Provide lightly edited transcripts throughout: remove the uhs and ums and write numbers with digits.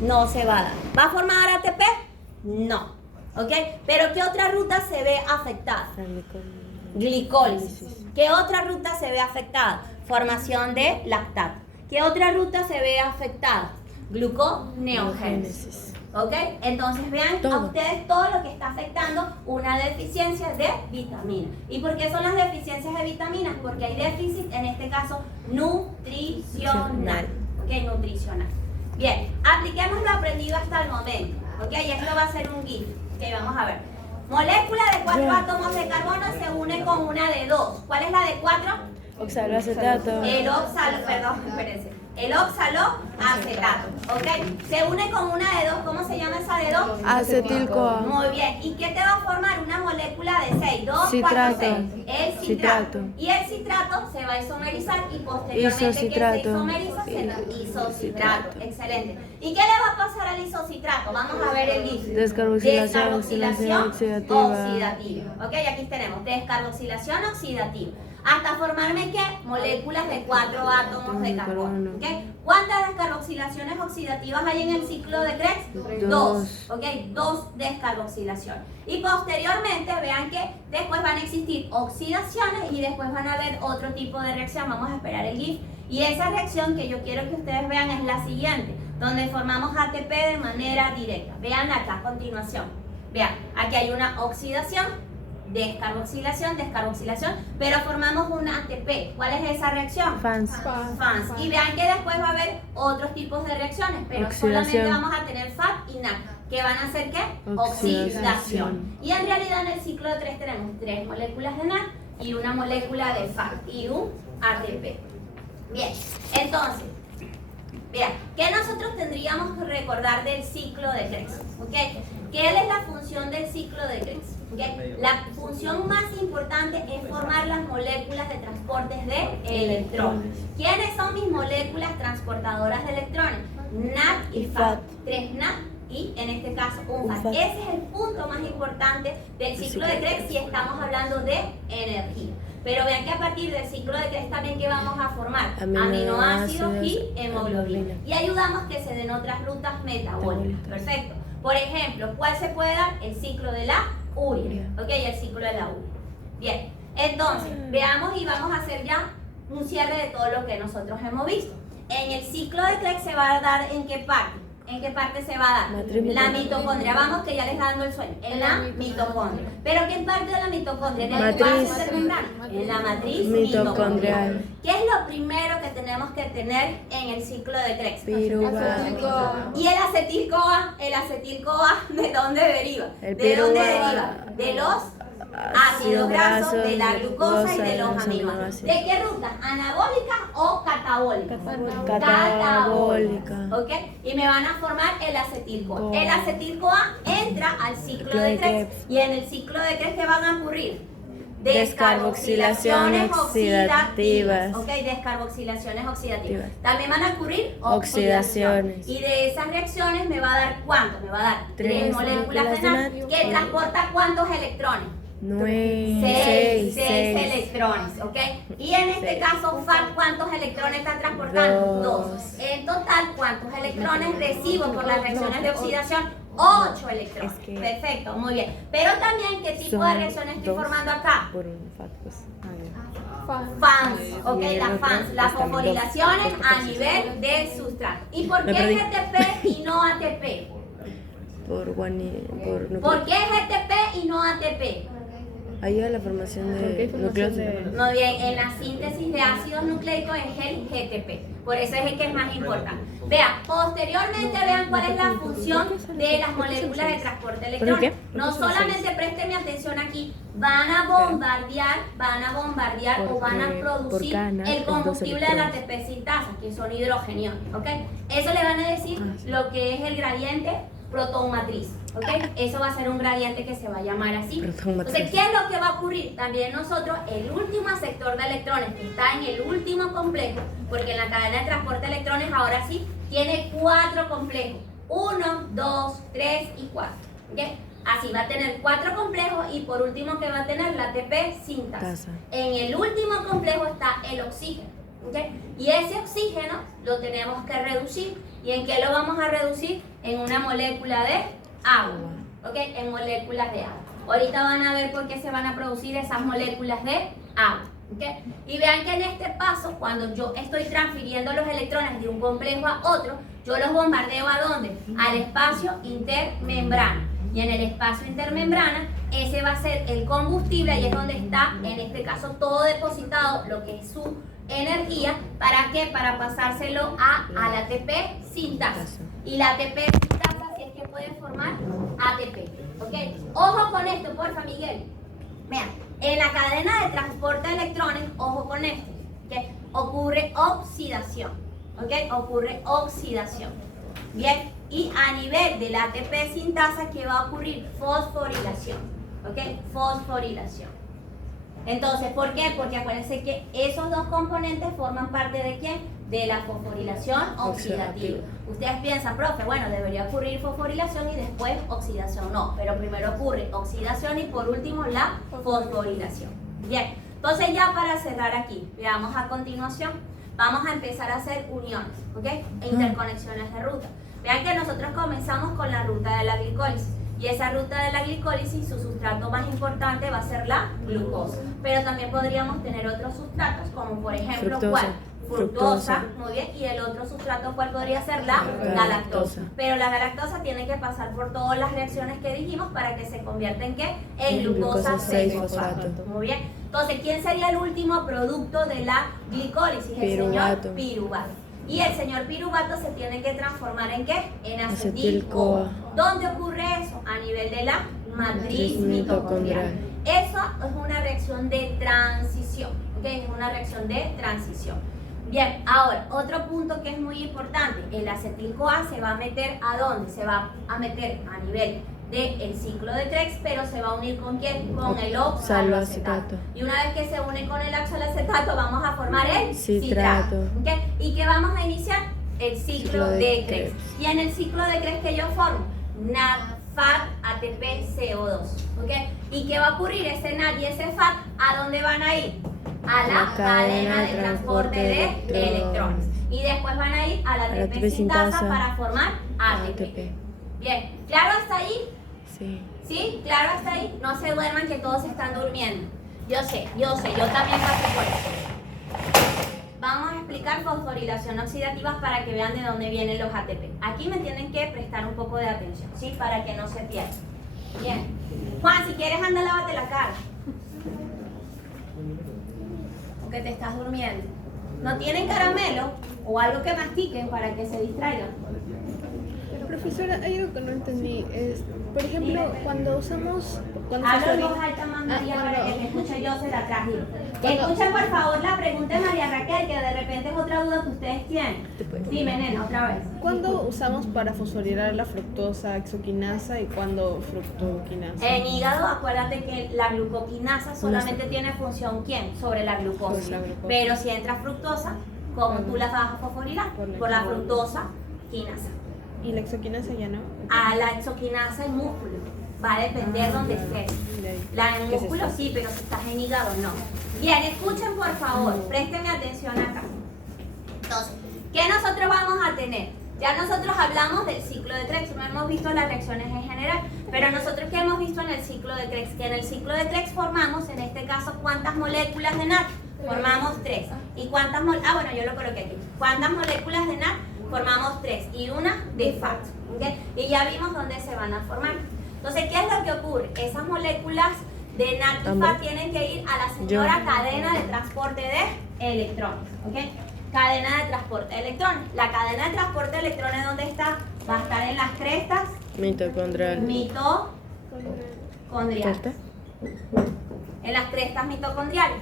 No se va a dar. ¿Va a formar ATP? No. ¿Ok? Pero ¿qué otra ruta se ve afectada? Glicólisis. ¿Qué otra ruta se ve afectada? Formación de lactato. ¿Qué otra ruta se ve afectada? Gluconeogénesis. ¿Ok? Entonces vean a ustedes todo lo que está afectando una deficiencia de vitaminas. ¿Y por qué son las deficiencias de vitaminas? Porque hay déficit, en este caso, nutricional. ¿Ok? Nutricional. Bien, apliquemos lo aprendido hasta el momento. ¿Ok? Y esto va a ser un GIF. Ok, vamos a ver. Molécula de 4 átomos de carbono se une con una de 2. ¿Cuál es la de 4? Oxaloacetato. El oxaloacetato, ¿ok? Se une con una de 2, ¿cómo se llama esa de 2? Acetil-CoA. Muy bien, ¿y qué te va a formar una molécula de 6? 2, 4, Citrato. 6. El citrato. Y el citrato se va a isomerizar y posteriormente Isocitrato. ¿qué se isomeriza? Isocitrato, excelente. ¿Y qué le va a pasar al isocitrato? Vamos a ver el GIF. Descarboxilación oxidativa. Ok, aquí tenemos descarboxilación oxidativa. Hasta formarme ¿qué? Moléculas de 4 átomos de carbono. ¿Okay? ¿Cuántas descarboxilaciones oxidativas hay en el ciclo de Krebs? 2. ¿Ok? 2 descarboxilaciones. Y posteriormente vean que después van a existir oxidaciones y después van a haber otro tipo de reacción. Vamos a esperar el GIF. Y esa reacción que yo quiero que ustedes vean es la siguiente, donde formamos ATP de manera directa. Vean acá a continuación. Vean, aquí hay una oxidación. Descarboxilación, pero formamos un ATP. ¿Cuál es esa reacción? Fans. Y vean que después va a haber otros tipos de reacciones, pero solamente vamos a tener FAT y NAC, que van a hacer ¿qué? Oxidación. Y en realidad en el ciclo de 3 tenemos 3 moléculas de NAC y una molécula de FAT y un ATP. Bien, entonces, vean, ¿qué nosotros tendríamos que recordar del ciclo de Krebs? ¿Okay? ¿Qué es la función del ciclo de Krebs? ¿Okay? La función más importante es formar las moléculas de transportes de electrones. ¿Quiénes son mis moléculas transportadoras de electrones? NAC y FAT. 3 NAC y en este caso un FAT. Ese es el punto más importante del ciclo de Krebs si estamos hablando de energía. Pero vean que a partir del ciclo de Krebs también que vamos a formar aminoácidos y hemoglobina. Y ayudamos que se den otras rutas metabólicas. Perfecto. Por ejemplo, ¿cuál se puede dar? El ciclo de la urea. ¿Ok? El ciclo de la urea. Bien. Entonces, veamos y vamos a hacer ya un cierre de todo lo que nosotros hemos visto. En el ciclo de Krebs se va a dar ¿en qué parte? ¿En qué parte se va a dar? La mitocondria. Vamos que ya les está dando el sueño. En la mitocondria. ¿Pero qué parte de la mitocondria? En el espacio intermembrana. En la matriz mitocondrial. ¿Qué es lo primero que tenemos que tener en el ciclo de Krebs? ¿Y el acetil-CoA? ¿El acetil-CoA de dónde deriva? ¿De dónde deriva? De los ácidos grasos, de la glucosa y de los aminoácidos. ¿De qué ruta? ¿Anabólica o catabólica? Catabólica. ¿Ok? Y me van a formar el acetil-CoA. El acetil-CoA entra al ciclo de Krebs. Y en el ciclo de Krebs, ¿qué van a ocurrir? Descarboxilaciones oxidativas. Ok, descarboxilaciones oxidativas. También van a ocurrir oxidaciones. Y de esas reacciones me va a dar ¿cuánto? Me va a dar 3 moléculas de NAD que transporta ¿cuántos electrones? 6 electrones, ¿ok? Y en este caso, FAT, ¿cuántos electrones está transportando? 2. En total, ¿cuántos electrones recibo por las reacciones de oxidación? 8 electrones. Perfecto, muy bien. Pero también, ¿qué tipo de reacciones estoy formando acá? FANS, ok, las FANS, las fosforilaciones a nivel de sustrato. ¿Y por qué GTP y no ATP? ¿Por qué GTP y no ATP? Ayuda a la formación de nucleósidos. Muy bien, en la síntesis de ácidos nucleicos es el GTP. Por eso es el que es más importante. Vean, posteriormente vean cuál es la función de las moléculas de transporte electrónico. No solamente presten atención aquí, van a bombardear o van a producir el combustible de la ATP sintasa, que son hidrogeniones, ¿ok? Eso le van a decir lo que es el gradiente proton-matriz, ¿ok? Eso va a ser un gradiente que se va a llamar así. Entonces, ¿qué es lo que va a ocurrir? También nosotros, el último sector de electrones que está en el último complejo, porque en la cadena de transporte de electrones ahora sí tiene 4 complejos, 1, 2, 3 y 4, ¿ok? Así va a tener 4 complejos y por último que va a tener la ATP sintasa. En el último complejo está el oxígeno. ¿Okay? Y ese oxígeno lo tenemos que reducir. ¿Y en qué lo vamos a reducir? En una molécula de agua. ¿Okay? En moléculas de agua. Ahorita van a ver por qué se van a producir esas moléculas de agua. ¿Okay? Y vean que en este paso, cuando yo estoy transfiriendo los electrones de un complejo a otro, yo los bombardeo ¿a dónde? Al espacio intermembrana. Y en el espacio intermembrana, ese va a ser el combustible y es donde está, en este caso, todo depositado, lo que es su energía. ¿Para qué? Para pasárselo al ATP sintasa. Y la ATP sintasa sí es que puede formar ATP. ¿Okay? Ojo con esto, porfa, Miguel. Vean, en la cadena de transporte de electrones, ojo con esto, ¿okay? Ocurre oxidación. ¿Okay? Ocurre oxidación. Bien, y a nivel de la ATP sintasa, ¿qué va a ocurrir? Fosforilación. ¿Ok? Fosforilación. Entonces, ¿por qué? Porque acuérdense que esos dos componentes forman parte de ¿quién? De la fosforilación oxidativa. Ustedes piensan, profe, bueno, debería ocurrir fosforilación y después oxidación. No, pero primero ocurre oxidación y por último la fosforilación. Bien, entonces ya para cerrar aquí, veamos a continuación, vamos a empezar a hacer uniones, ¿ok? E interconexiones de ruta. Vean que nosotros comenzamos con la ruta de la glicólisis. Y esa ruta de la glicólisis, su sustrato más importante va a ser la glucosa. Pero también podríamos tener otros sustratos, como por ejemplo, ¿cuál? Fructosa, muy bien. Y el otro sustrato, ¿cuál podría ser? La galactosa. Pero la galactosa tiene que pasar por todas las reacciones que dijimos para que se convierta en ¿qué? En glucosa 6-fosfato. Muy bien. Entonces, ¿quién sería el último producto de la glicólisis? El señor piruvato. Y el señor piruvato se tiene que transformar ¿en qué? En acetil-CoA. ¿Dónde ocurre eso? A nivel de la matriz mitocondrial. Eso es una reacción de transición. ¿Okay? Es una reacción de transición. Bien, ahora, otro punto que es muy importante. El acetil-CoA se va a meter ¿a dónde? Se va a meter a nivel del ciclo de Krebs, pero se va a unir ¿con quién? Con el oxaloacetato. Y una vez que se une con el oxaloacetato, vamos a formar el citrato. ¿Okay? ¿Y qué vamos a iniciar? El ciclo de Krebs. Y en el ciclo de Krebs que yo formo, NAD, FAD, ATP, CO2. ¿Okay? ¿Y qué va a ocurrir? Ese NAD y ese FAD, ¿a dónde van a ir? A la cadena de transporte de electrones. Y después van a ir a la ATP sintasa para formar ATP. Bien, ¿claro hasta ahí? Sí. ¿Sí? ¿Claro hasta ahí? No se duerman que todos están durmiendo. Yo sé, yo también pasé por eso. Vamos a explicar fosforilación oxidativa para que vean de dónde vienen los ATP. Aquí me tienen que prestar un poco de atención, ¿sí? Para que no se pierdan. Bien. Juan, si quieres anda, lávate la cara. Porque te estás durmiendo. ¿No tienen caramelo o algo que mastiquen para que se distraigan? Profesora, hay algo que no entendí. Por ejemplo, cuando usamos... Hablo en voz alta, María, para que me escuche yo, se la traje. Escuchen por favor la pregunta de María Raquel, que de repente es otra duda que ustedes tienen. Dime, nena, otra vez. ¿Cuándo usamos para fosforilar la fructosa hexoquinasa y cuándo fructoquinasa? En hígado, acuérdate que la glucoquinasa solamente tiene función, ¿quién? Sobre la glucosa. Pero si entra fructosa, ¿cómo tú la vas a fosforilar? Por la fructosa quinasa. ¿Y la exoquinasa ya no? A la exoquinasa en músculo. Va a depender donde estés. La en músculo sí, pero si estás en hígado no. Bien, escuchen por favor, préstenme atención acá. Entonces, ¿qué nosotros vamos a tener? Ya nosotros hablamos del ciclo de Krebs, no hemos visto las reacciones en general, pero nosotros ¿qué hemos visto en el ciclo de Krebs? Que en el ciclo de Krebs formamos, en este caso, ¿cuántas moléculas de NAD? Formamos 3. ¿Y cuántas moléculas? Bueno, yo lo coloqué aquí. ¿Cuántas moléculas de NAD? Formamos 3 y una de FAT. ¿Okay? Y ya vimos dónde se van a formar. Entonces, ¿qué es lo que ocurre? Esas moléculas de NAD y FAT tienen que ir a la señora cadena de transporte de electrones. ¿Okay? Cadena de transporte de electrones. La cadena de transporte de electrones, ¿dónde está? Va a estar en las crestas mitocondrial. En las crestas mitocondriales.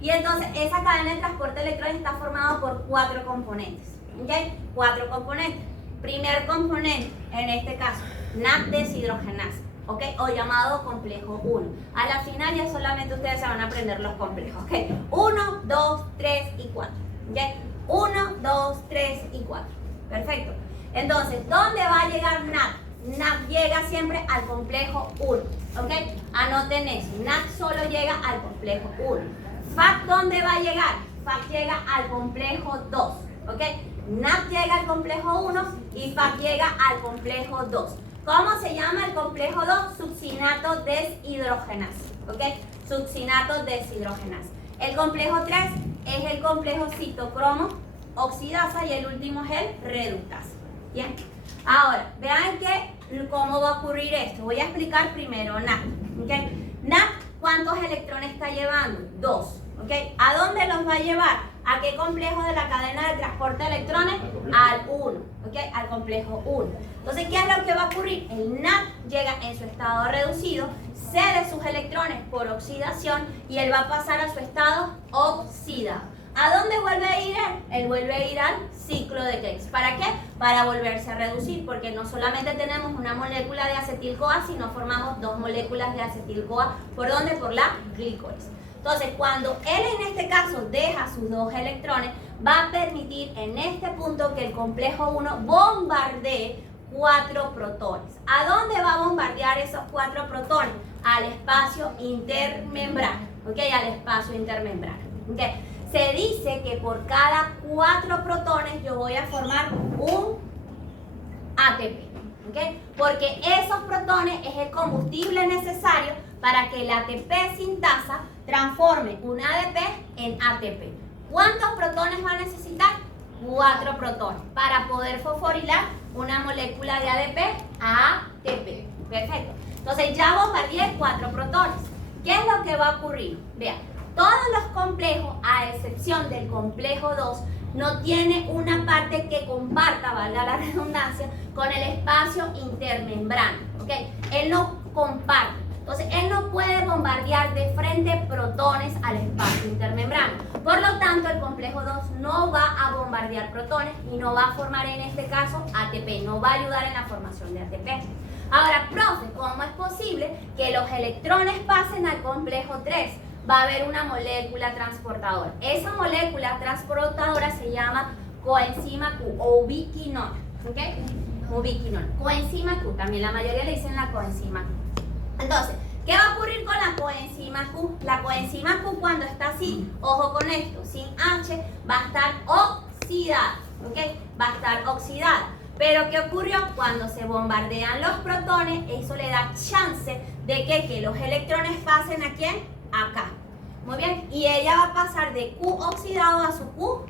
Y entonces, esa cadena de transporte de electrones está formada por 4 componentes. ¿Okay? 4 componentes. Primer componente, en este caso, NAD deshidrogenasa, ¿ok? O llamado complejo 1. A la final ya solamente ustedes se van a aprender los complejos, ¿ok? 1, 2, 3 y 4, ¿ok? 1, 2, 3 y 4. Perfecto. Entonces, ¿dónde va a llegar NAD? NAD llega siempre al complejo 1, ¿ok? Anoten eso. NAD solo llega al complejo 1. FAT, ¿dónde va a llegar? FAC llega al complejo 2, ¿ok? NAC llega al complejo 1 y FAC llega al complejo 2. ¿Cómo se llama el complejo 2? Succinato deshidrogenasa, ¿ok? Succinato deshidrogenasa. El complejo 3 es el complejo citocromo oxidasa y el último es el reductasa. Bien. Ahora, vean cómo va a ocurrir esto. Voy a explicar primero NAC. ¿Okay? NAC, ¿cuántos electrones está llevando? 2. ¿Okay? ¿A dónde los va a llevar? ¿A qué complejo de la cadena de transporte de electrones? Al 1. ¿Okay? Al complejo 1. Entonces, ¿qué es lo que va a ocurrir? El NAC llega en su estado reducido, cede sus electrones por oxidación y él va a pasar a su estado oxidado. ¿A dónde vuelve a ir él? Él vuelve a ir al ciclo de Krebs. ¿Para qué? Para volverse a reducir, porque no solamente tenemos una molécula de acetil-CoA, sino formamos 2 moléculas de acetil-CoA. ¿Por dónde? Por la glicólisis. Entonces, cuando él en este caso deja sus 2 electrones, va a permitir en este punto que el complejo 1 bombardee 4 protones. ¿A dónde va a bombardear esos 4 protones? Al espacio intermembrana. ¿Ok? Al espacio intermembrana. ¿Ok? Se dice que por cada 4 protones yo voy a formar un ATP, ¿okay? Porque esos protones es el combustible necesario para que el ATP sintasa transforme un ADP en ATP. ¿Cuántos protones va a necesitar? 4 protones para poder fosforilar una molécula de ADP a ATP. Perfecto. Entonces ya bombardeé 4 protones. ¿Qué es lo que va a ocurrir? Vean. Todos los complejos, a excepción del complejo 2, no tiene una parte que comparta, valga la redundancia, con el espacio intermembrana. ¿Okay? Él no comparte. Entonces, él no puede bombardear de frente protones al espacio intermembrana. Por lo tanto, el complejo 2 no va a bombardear protones y no va a formar en este caso ATP, no va a ayudar en la formación de ATP. Ahora, profe, ¿cómo es posible que los electrones pasen al complejo 3? Va a haber una molécula transportadora. Esa molécula transportadora se llama coenzima Q o ubiquinona. ¿Ok? Ubiquinona. Coenzima Q. También la mayoría le dicen la coenzima Q. Entonces, ¿qué va a ocurrir con la coenzima Q? La coenzima Q cuando está así, ojo con esto, sin H, va a estar oxidada. ¿Ok? Va a estar oxidada. Pero ¿qué ocurrió? Cuando se bombardean los protones, eso le da chance de que los electrones pasen ¿a quién? Acá. Muy bien. Y ella va a pasar de Q oxidado a su Q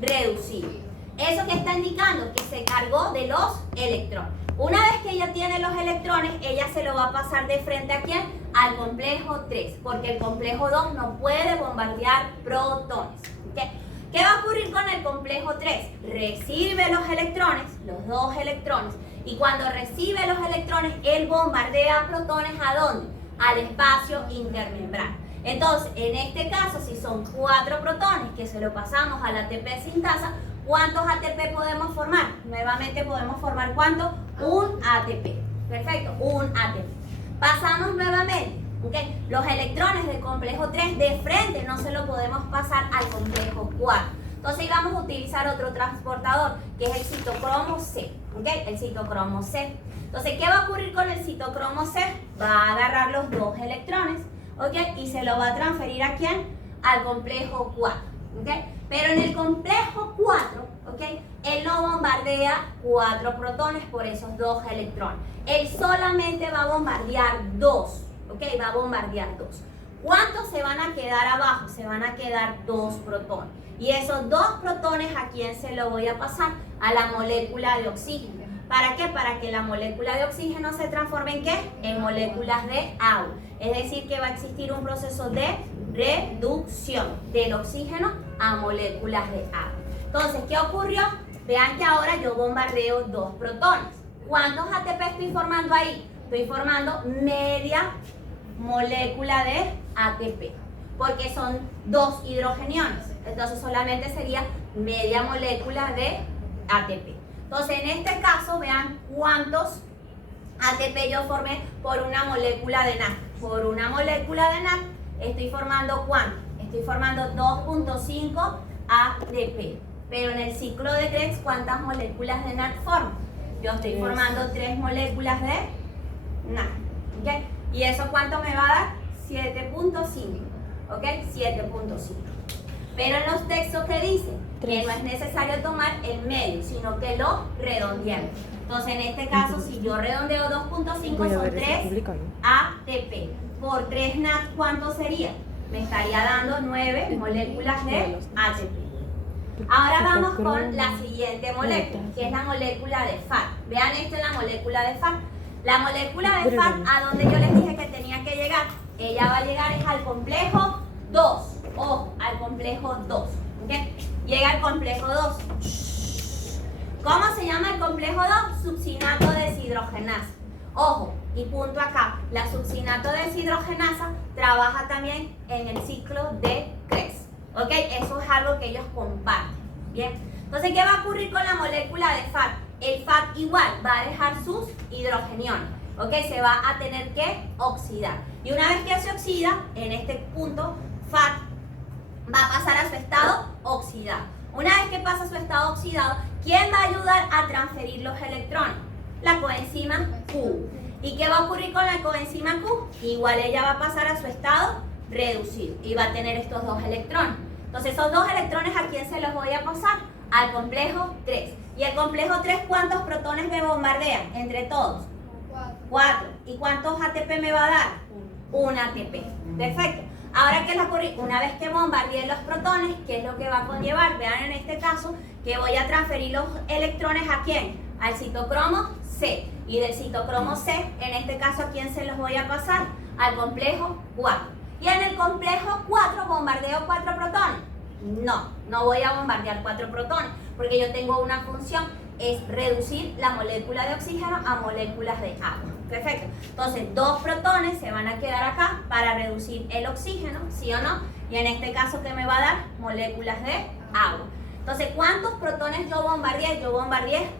reducido. ¿Eso que está indicando? Que se cargó de los electrones. Una vez que ella tiene los electrones, ella se lo va a pasar de frente ¿a quién? Al complejo 3. Porque el complejo 2 no puede bombardear protones. ¿Okay? ¿Qué va a ocurrir con el complejo 3? Recibe los electrones, los 2 electrones. Y cuando recibe los electrones, él bombardea protones ¿a dónde? Al espacio intermembrana. Entonces, en este caso, si son 4 protones que se lo pasamos al ATP sintasa, ¿cuántos ATP podemos formar? Nuevamente podemos formar ¿cuánto? Un ATP. Perfecto, un ATP. Pasamos nuevamente. ¿Okay? Los electrones del complejo 3 de frente no se lo podemos pasar al complejo 4. Entonces vamos a utilizar otro transportador, que es el citocromo C. ¿Okay? El citocromo C. Entonces, ¿qué va a ocurrir con el citocromo C? Va a agarrar los 2 electrones, ¿ok? Y se lo va a transferir ¿a quién? Al complejo 4, ¿ok? Pero en el complejo 4, ¿ok? Él no bombardea 4 protones por esos 2 electrones. Él solamente va a bombardear 2, ¿ok? Va a bombardear 2. ¿Cuántos se van a quedar abajo? Se van a quedar 2 protones. Y esos 2 protones, ¿a quién se lo voy a pasar? A la molécula de oxígeno. ¿Para qué? Para que la molécula de oxígeno se transforme ¿en qué? En moléculas de agua. Es decir, que va a existir un proceso de reducción del oxígeno a moléculas de agua. Entonces, ¿qué ocurrió? Vean que ahora yo bombardeo 2 protones. ¿Cuántos ATP estoy formando ahí? Estoy formando media molécula de ATP, porque son 2 hidrogeniones. Entonces, solamente sería media molécula de ATP. Entonces, en este caso, vean cuántos ATP yo formé por una molécula de NAC. Por una molécula de NAC, estoy formando ¿cuánto? Estoy formando 2.5 ATP. Pero en el ciclo de Krebs, ¿cuántas moléculas de NAC formo? Yo estoy formando 3 moléculas de NAC. ¿Okay? ¿Y eso cuánto me va a dar? 7.5. ¿Ok? 7.5. Pero en los textos que dice que no es necesario tomar el medio, sino que lo redondeamos. Entonces, en este caso, si yo redondeo 2.5 son 3 ATP. Por 3 NAT, ¿cuánto sería? Me estaría dando 9 moléculas de ATP. Ahora vamos con la siguiente molécula, que es la molécula de FAT. Vean, esta es la molécula de FAT. La molécula de FAT, a donde yo les dije que tenía que llegar, ella va a llegar es al complejo 2. Ojo, al complejo 2. ¿Okay? Llega al complejo 2. ¿Cómo se llama el complejo 2? Succinato deshidrogenasa. Ojo, y punto acá, la succinato deshidrogenasa trabaja también en el ciclo de Krebs. ¿Ok? Eso es algo que ellos comparten. Bien. Entonces, ¿qué va a ocurrir con la molécula de FAT? El FAT igual va a dejar sus hidrogeniones. ¿Ok? Se va a tener que oxidar. Y una vez que se oxida, en este punto, FAT va a pasar a su estado oxidado. Una vez que pasa a su estado oxidado, ¿quién va a ayudar a transferir los electrones? La coenzima Q. ¿Y qué va a ocurrir con la coenzima Q? Igual ella va a pasar a su estado reducido y va a tener estos 2 electrones. Entonces, esos 2 electrones, ¿a quién se los voy a pasar? Al complejo 3. ¿Y el complejo 3 cuántos protones me bombardea? Entre todos. 4. ¿Y cuántos ATP me va a dar? 1 ATP. Perfecto. Ahora, ¿qué le ocurre? Una vez que bombardeé los protones, ¿qué es lo que va a conllevar? Vean en este caso que voy a transferir los electrones ¿a quién? Al citocromo C. Y del citocromo C, en este caso, ¿a quién se los voy a pasar? Al complejo 4. Y en el complejo 4, ¿bombardeo 4 protones? No voy a bombardear 4 protones, porque yo tengo una función, es reducir la molécula de oxígeno a moléculas de agua. Perfecto. Entonces, 2 protones se van a quedar acá para reducir el oxígeno, ¿sí o no? Y en este caso, ¿qué me va a dar? Moléculas de agua. Entonces, ¿cuántos protones yo bombardeé? Yo bombardeé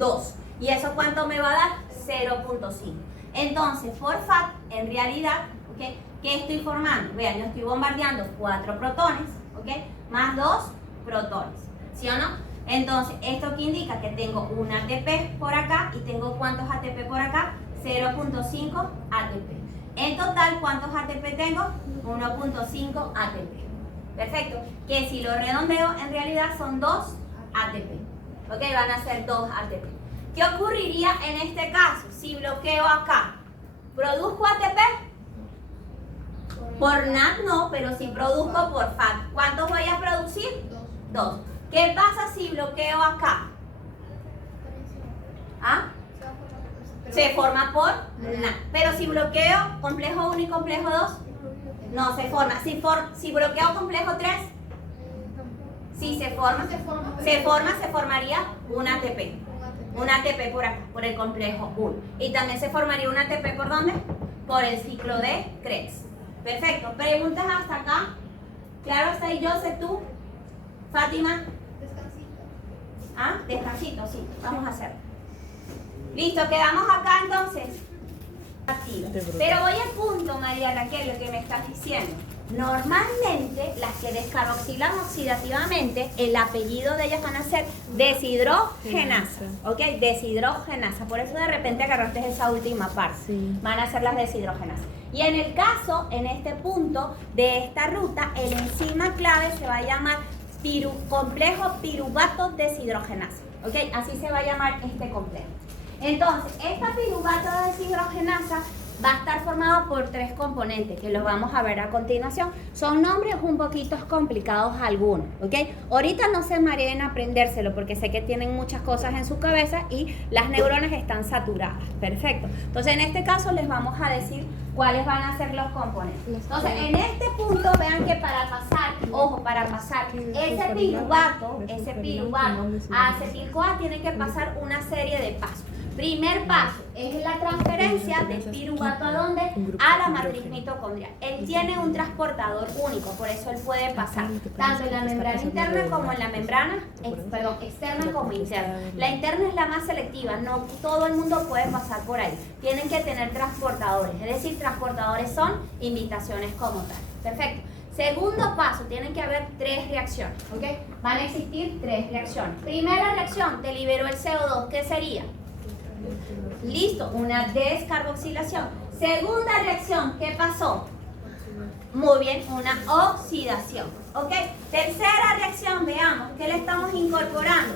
2. ¿Y eso cuánto me va a dar? 0.5. Entonces, por FAT, en realidad, ¿okay? ¿Qué estoy formando? Vean, yo estoy bombardeando 4 protones, ¿ok? Más 2 protones, ¿sí o no? Entonces, ¿esto que indica? Que tengo un ATP por acá y tengo ¿cuántos ATP por acá? 0.5 ATP. En total, ¿cuántos ATP tengo? 1.5 ATP. Perfecto. Que si lo redondeo, en realidad son 2 ATP. ¿Ok? Van a ser 2 ATP. ¿Qué ocurriría en este caso? Si bloqueo acá, ¿produzco ATP? Por NAT no, pero si produzco por FAT. ¿Cuántos voy a producir? 2. ¿Qué pasa si bloqueo acá? ¿Ah? Se forma por NAT. Pero si bloqueo complejo 1 y complejo 2, no se forma. Si bloqueo complejo 3, sí se forma. Se formaría un ATP. Un ATP por acá, por el complejo 1. Y también se formaría un ATP ¿por dónde? Por el ciclo de Krebs. Perfecto. ¿Preguntas hasta acá? ¿Claro hasta ahí, Joseph, tú? ¿Fátima? Descansito. ¿Ah? Descansito, sí. Vamos a hacerlo. Listo, quedamos acá entonces. Pero voy al punto, María Raquel, lo que me estás diciendo. Normalmente, las que descarboxilan oxidativamente, el apellido de ellas van a ser deshidrogenasa. ¿Ok? Deshidrogenasa. Por eso de repente agarraste esa última parte. Sí. Van a ser las deshidrogenasas. Y en el caso, en este punto de esta ruta, el enzima clave se va a llamar complejo piruvato deshidrogenasa. ¿Ok? Así se va a llamar este complejo. Entonces, esta piruvato deshidrogenasa va a estar formado por 3 componentes que los vamos a ver a continuación. Son nombres un poquito complicados algunos, ¿ok? Ahorita no se mareen a aprendérselo porque sé que tienen muchas cosas en su cabeza y las neuronas están saturadas. Perfecto. Entonces, en este caso les vamos a decir cuáles van a ser los componentes. Entonces, en este punto vean que para pasar, ojo, para pasar ese piruvato a acetil-CoA tiene que pasar una serie de pasos. Primer paso es la transferencia del piruvato ¿a dónde? A la matriz mitocondrial. Él tiene un transportador único, por eso él puede pasar tanto en la membrana interna como en la membrana externa como interna. La interna es la más selectiva, no todo el mundo puede pasar por ahí. Tienen que tener transportadores, es decir, transportadores son invitaciones como tal. Perfecto. Segundo paso, tienen que haber 3 reacciones, ¿ok? Van a existir 3 reacciones. Primera reacción, te liberó el CO2, ¿qué sería? Listo, una descarboxilación. Segunda reacción, ¿qué pasó? Muy bien, una oxidación. ¿Ok? Tercera reacción, veamos, ¿qué le estamos incorporando?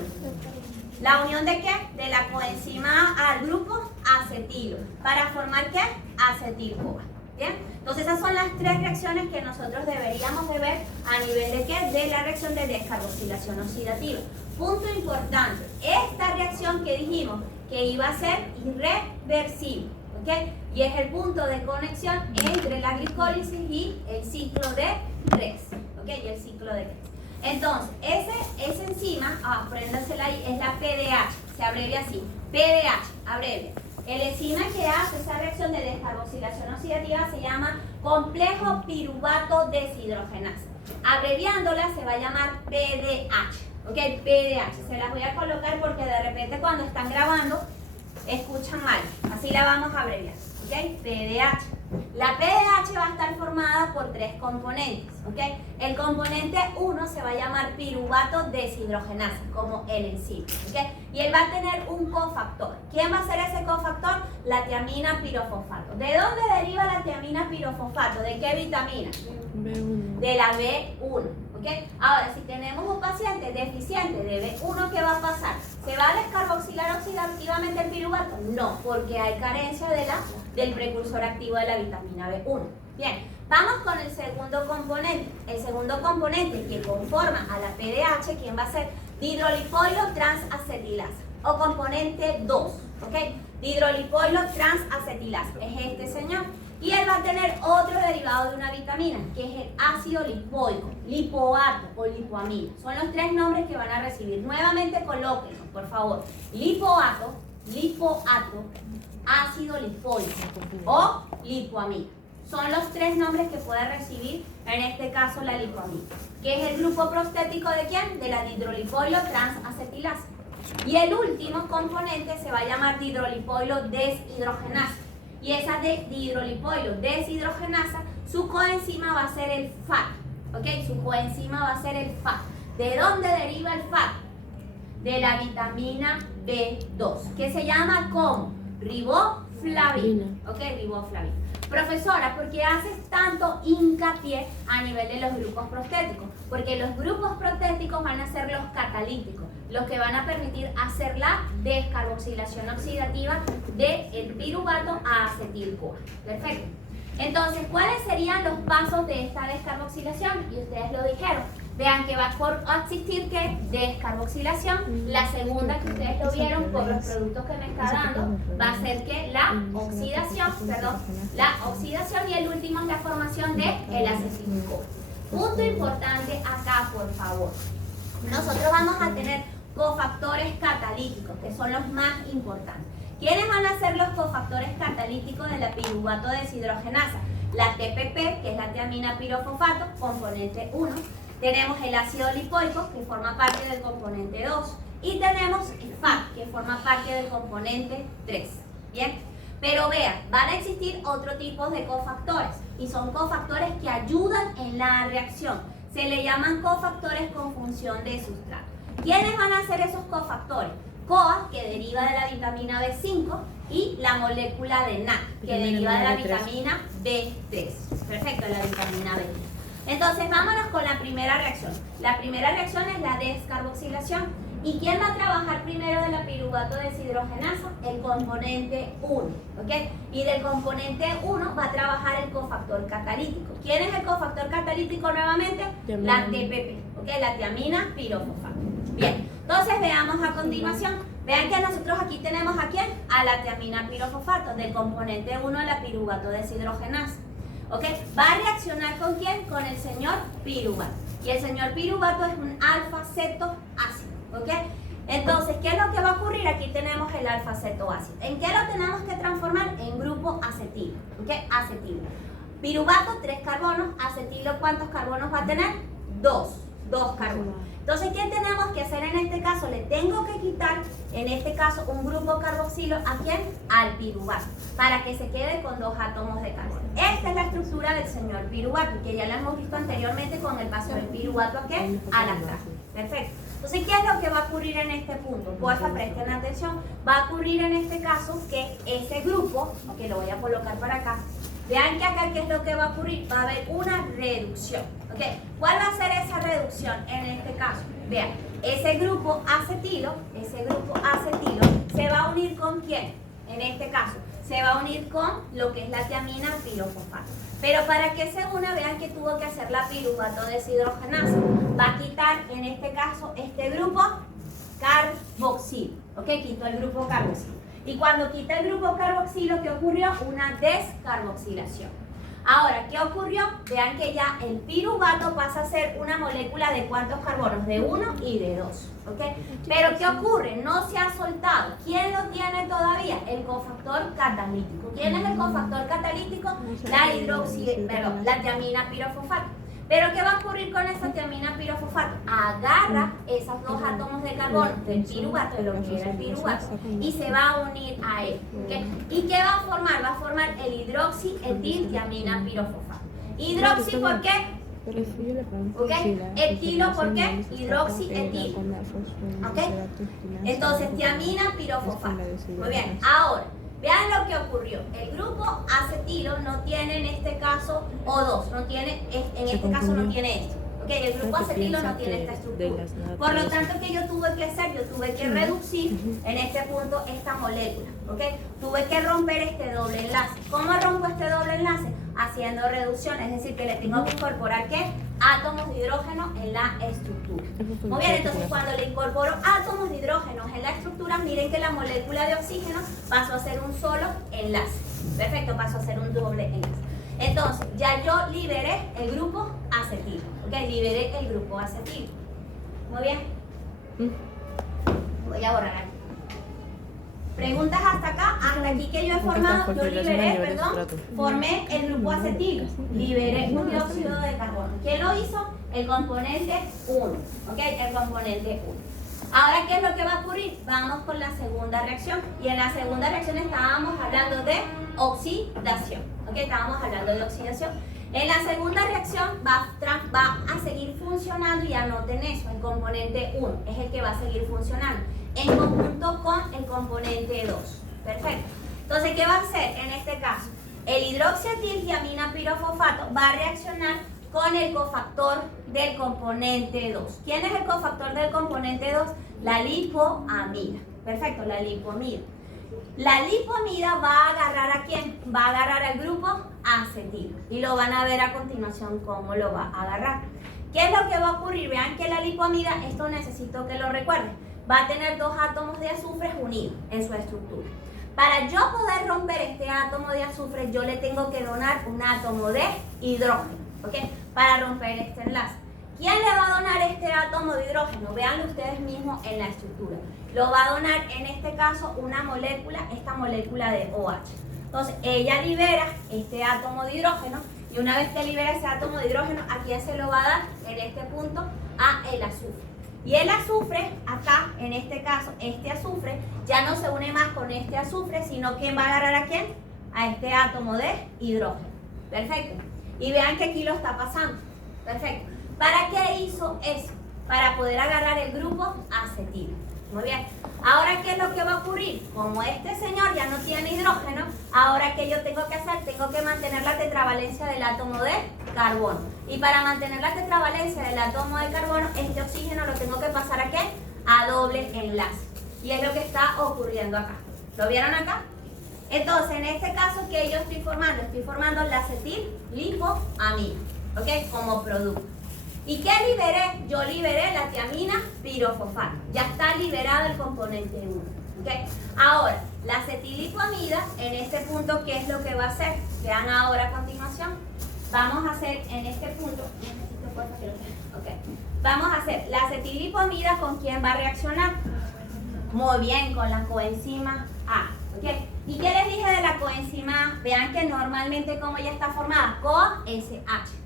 ¿La unión de qué? De la coenzima A al grupo acetilo. ¿Para formar qué? Acetil-CoA. ¿Bien? Entonces esas son las tres reacciones que nosotros deberíamos de ver a nivel de qué? De la reacción de descarboxilación oxidativa. Punto importante, esta reacción que dijimos que iba a ser irreversible, ¿ok? Y es el punto de conexión entre la glicólisis y el ciclo de Krebs, ¿ok? Y el ciclo de Krebs. Entonces, esa enzima, apréndasela ahí, es la PDH, se abrevia así, PDH, abrevia. El enzima que hace esa reacción de descarboxilación oxidativa se llama complejo piruvato deshidrogenasa. Abreviándola se va a llamar PDH, ¿ok? PDH, se las voy a colocar porque de repente cuando están grabando escuchan mal, así la vamos a abreviar, ¿ok? PDH. La PDH va a estar formada por tres componentes, ¿ok? El componente 1 se va a llamar piruvato deshidrogenasa, como el enzima, ¿ok? Y él va a tener un cofactor. ¿Quién va a ser ese cofactor? La tiamina pirofosfato. ¿De dónde deriva la tiamina pirofosfato? ¿De qué vitamina? B1. De la B1, ¿ok? Ahora, si tenemos un paciente deficiente de B1, ¿qué va a pasar? ¿Se va a descarboxilar oxidativamente el piruvato? No, porque hay carencia del precursor activo de la vitamina B1. Bien, vamos con el segundo componente. El segundo componente que conforma a la PDH, ¿quién va a ser? Dihidrolipoilo transacetilasa, o componente 2, ¿ok? Dihidrolipoilo transacetilasa, es este señor. Y él va a tener otro derivado de una vitamina, que es el ácido lipoico, lipoato o lipoamina. Son los tres nombres que van a recibir. Nuevamente colóquenlos, por favor. Lipoato, ácido lipoico o lipoamina. Son los tres nombres que puede recibir, en este caso, la lipoamina. ¿Que es el grupo prostético de quién? De la dihidrolipoilo transacetilasa. Y el último componente se va a llamar dihidrolipoilo deshidrogenasa. Y esa de dihidrolipoilo deshidrogenasa, su coenzima va a ser el FAT, ¿ok? Su coenzima va a ser el FAT. ¿De dónde deriva el FAT? De la vitamina B2, que se llama como riboflavina, ¿ok? Riboflavina. Profesora, ¿por qué haces tanto hincapié a nivel de los grupos prostéticos? Porque los grupos prostéticos van a ser los catalíticos, los que van a permitir hacer la descarboxilación oxidativa del piruvato a acetil-CoA. Perfecto. Entonces, ¿cuáles serían los pasos de esta descarboxilación? Y ustedes lo dijeron. Vean que va a existir ¿qué? Descarboxilación. La segunda, que ustedes lo vieron por los productos que me está dando, va a ser que la oxidación, y el último es la formación de el acetil-CoA. Punto importante acá, por favor. Nosotros vamos a tener cofactores catalíticos, que son los más importantes. ¿Quiénes van a ser los cofactores catalíticos de la piruvato deshidrogenasa? La TPP, que es la tiamina pirofosfato, componente 1. Tenemos el ácido lipoico, que forma parte del componente 2. Y tenemos el FAT, que forma parte del componente 3. ¿Bien? Pero vean, van a existir otro tipo de cofactores. Y son cofactores que ayudan en la reacción. Se le llaman cofactores con función de sustrato. ¿Quiénes van a ser esos cofactores? CoA, que deriva de la vitamina B5, y la molécula de NAC, que deriva de la vitamina B3. Perfecto, la vitamina B. Entonces, vámonos con la primera reacción. La primera reacción es la descarboxilación. ¿Y quién va a trabajar primero de la piruvato deshidrogenasa? El componente 1, ¿ok? Y del componente 1 va a trabajar el cofactor catalítico. ¿Quién es el cofactor catalítico nuevamente? La TPP, ¿ok? La tiamina pirofosfato. Bien, entonces veamos a continuación. Vean que nosotros aquí tenemos ¿a quién? A la tiamina pirofosfato, del componente 1 de la piruvato deshidrogenasa. ¿Ok? ¿Va a reaccionar con quién? Con el señor piruvato. Y el señor piruvato es un alfa-cetoácido. ¿Ok? Entonces, ¿qué es lo que va a ocurrir? Aquí tenemos el alfa-cetoácido. ¿En qué lo tenemos que transformar? En grupo acetilo. ¿Ok? Acetilo. Piruvato, 3 carbonos. Acetilo, ¿cuántos carbonos va a tener? 2 carbonos. Entonces, ¿qué tenemos que hacer en este caso? Le tengo que quitar, en este caso, un grupo carboxilo. ¿A quién? Al piruvato, para que se quede con 2 átomos de carbono. Esta es la estructura del señor piruvato, que ya la hemos visto anteriormente con el paso del piruvato ¿a qué? A la traza. Perfecto. Entonces, ¿qué es lo que va a ocurrir en este punto? Porfa, presten atención. Va a ocurrir en este caso que ese grupo, que lo voy a colocar para acá, vean que acá, ¿qué es lo que va a ocurrir? Va a haber una reducción, ¿ok? ¿Ok? ¿Cuál va a ser esa reducción en este caso? Vean, ese grupo acetilo se va a unir ¿con quién? En este caso, se va a unir con lo que es la tiamina pirofosfato. Pero para que se una, vean que tuvo que hacer la piruvato deshidrogenasa. Va a quitar, en este caso, este grupo carboxilo. ¿Ok? Quitó el grupo carboxilo. Y cuando quita el grupo carboxilo, ¿qué ocurrió? Una descarboxilación. Ahora, ¿qué ocurrió? Vean que ya el piruvato pasa a ser una molécula de ¿cuántos carbonos? De 1 y de 2. ¿Ok? Pero ¿qué ocurre? No se ha soltado. ¿Quién lo tiene todavía? El cofactor catalítico. ¿Quién es el cofactor catalítico? La tiamina pirofosfato. Pero ¿qué va a ocurrir con esa tiamina pirofosfato? Agarra esos dos átomos de carbono del piruvato, de lo que era el piruvato, y se va a unir a él. ¿Okay? ¿Y qué va a formar? Va a formar el hidroxietiltiamina pirofosfato. Hidroxi, ¿por qué? ¿Ok? Etilo, ¿por qué? Hidroxietil. ¿Ok? Entonces, tiamina pirofosfato. Muy bien, ahora. Vean lo que ocurrió. El grupo acetilo no tiene en este caso O2, no tiene, en este caso no tiene esto. ¿Okay? El grupo acetilo no tiene esta estructura. Por lo tanto, ¿qué yo tuve que hacer? Yo tuve que reducir en este punto esta molécula. ¿Okay? Tuve que romper este doble enlace. ¿Cómo rompo este doble enlace? Haciendo reducción, es decir, que le tengo que incorporar ¿qué? Átomos de hidrógeno en la estructura. Muy bien, entonces cuando le incorporo átomos de hidrógeno en la estructura, miren que la molécula de oxígeno pasó a ser un solo enlace. Perfecto, pasó a ser un doble enlace. Entonces, ya yo liberé el grupo acetilo. ¿Ok? Liberé el grupo acetilo. Muy bien. Voy a borrar aquí. Preguntas hasta acá, hasta aquí que yo he formado, yo liberé, formé el grupo acetilo, liberé un dióxido de carbono. ¿Quién lo hizo? El componente 1, ¿ok? El componente 1. Ahora, ¿qué es lo que va a ocurrir? Vamos con la segunda reacción. Y en la segunda reacción estábamos hablando de oxidación, ¿ok? Estábamos hablando de oxidación. En la segunda reacción va a seguir funcionando, y anoten eso, el componente 1 es el que va a seguir funcionando en conjunto con el componente 2. Perfecto. Entonces, ¿qué va a hacer en este caso? El hidroxietiltiamina pirofosfato va a reaccionar con el cofactor del componente 2. ¿Quién es el cofactor del componente 2? La lipoamida. Perfecto, la lipoamida. La lipoamida va a agarrar ¿a quién? Va a agarrar al grupo acetilo. Y lo van a ver a continuación cómo lo va a agarrar. ¿Qué es lo que va a ocurrir? Vean que la lipoamida, esto necesito que lo recuerden, va a tener dos átomos de azufre unidos en su estructura. Para yo poder romper este átomo de azufre, yo le tengo que donar un átomo de hidrógeno, ¿ok? Para romper este enlace. ¿Quién le va a donar este átomo de hidrógeno? Véanlo ustedes mismos en la estructura. Lo va a donar, en este caso, una molécula, esta molécula de OH. Entonces, ella libera este átomo de hidrógeno, y una vez que libera ese átomo de hidrógeno, ¿a quién se lo va a dar? En este punto, a el azufre. Y el azufre, acá, en este caso, este azufre, ya no se une más con este azufre, sino ¿quién va a agarrar a quién? A este átomo de hidrógeno. Perfecto. Y vean que aquí lo está pasando. Perfecto. ¿Para qué hizo eso? Para poder agarrar el grupo acetilo. Muy bien. Ahora, ¿qué es lo que va a ocurrir? Como este señor ya no tiene hidrógeno, ahora ¿qué yo tengo que hacer? Tengo que mantener la tetravalencia del átomo de carbono. Y para mantener la tetravalencia del átomo de carbono, este oxígeno lo tengo que pasar ¿a qué? A doble enlace. Y es lo que está ocurriendo acá. ¿Lo vieron acá? Entonces, en este caso, ¿qué yo estoy formando? Estoy formando la acetil-lipoamida, ¿ok? Como producto. ¿Y qué liberé? Yo liberé la tiamina pirofosfato. Ya está liberado el componente 1. ¿Okay? Ahora, la acetil-lipoamida, en este punto, ¿qué es lo que va a hacer? Vean ahora a continuación. Vamos a hacer en este punto, vamos a hacer la acetil-lipoamida, ¿con quién va a reaccionar? Muy bien, con la coenzima A. ¿Okay? ¿Y qué les dije de la coenzima A? Vean que normalmente, ¿cómo ya está formada? CoSH,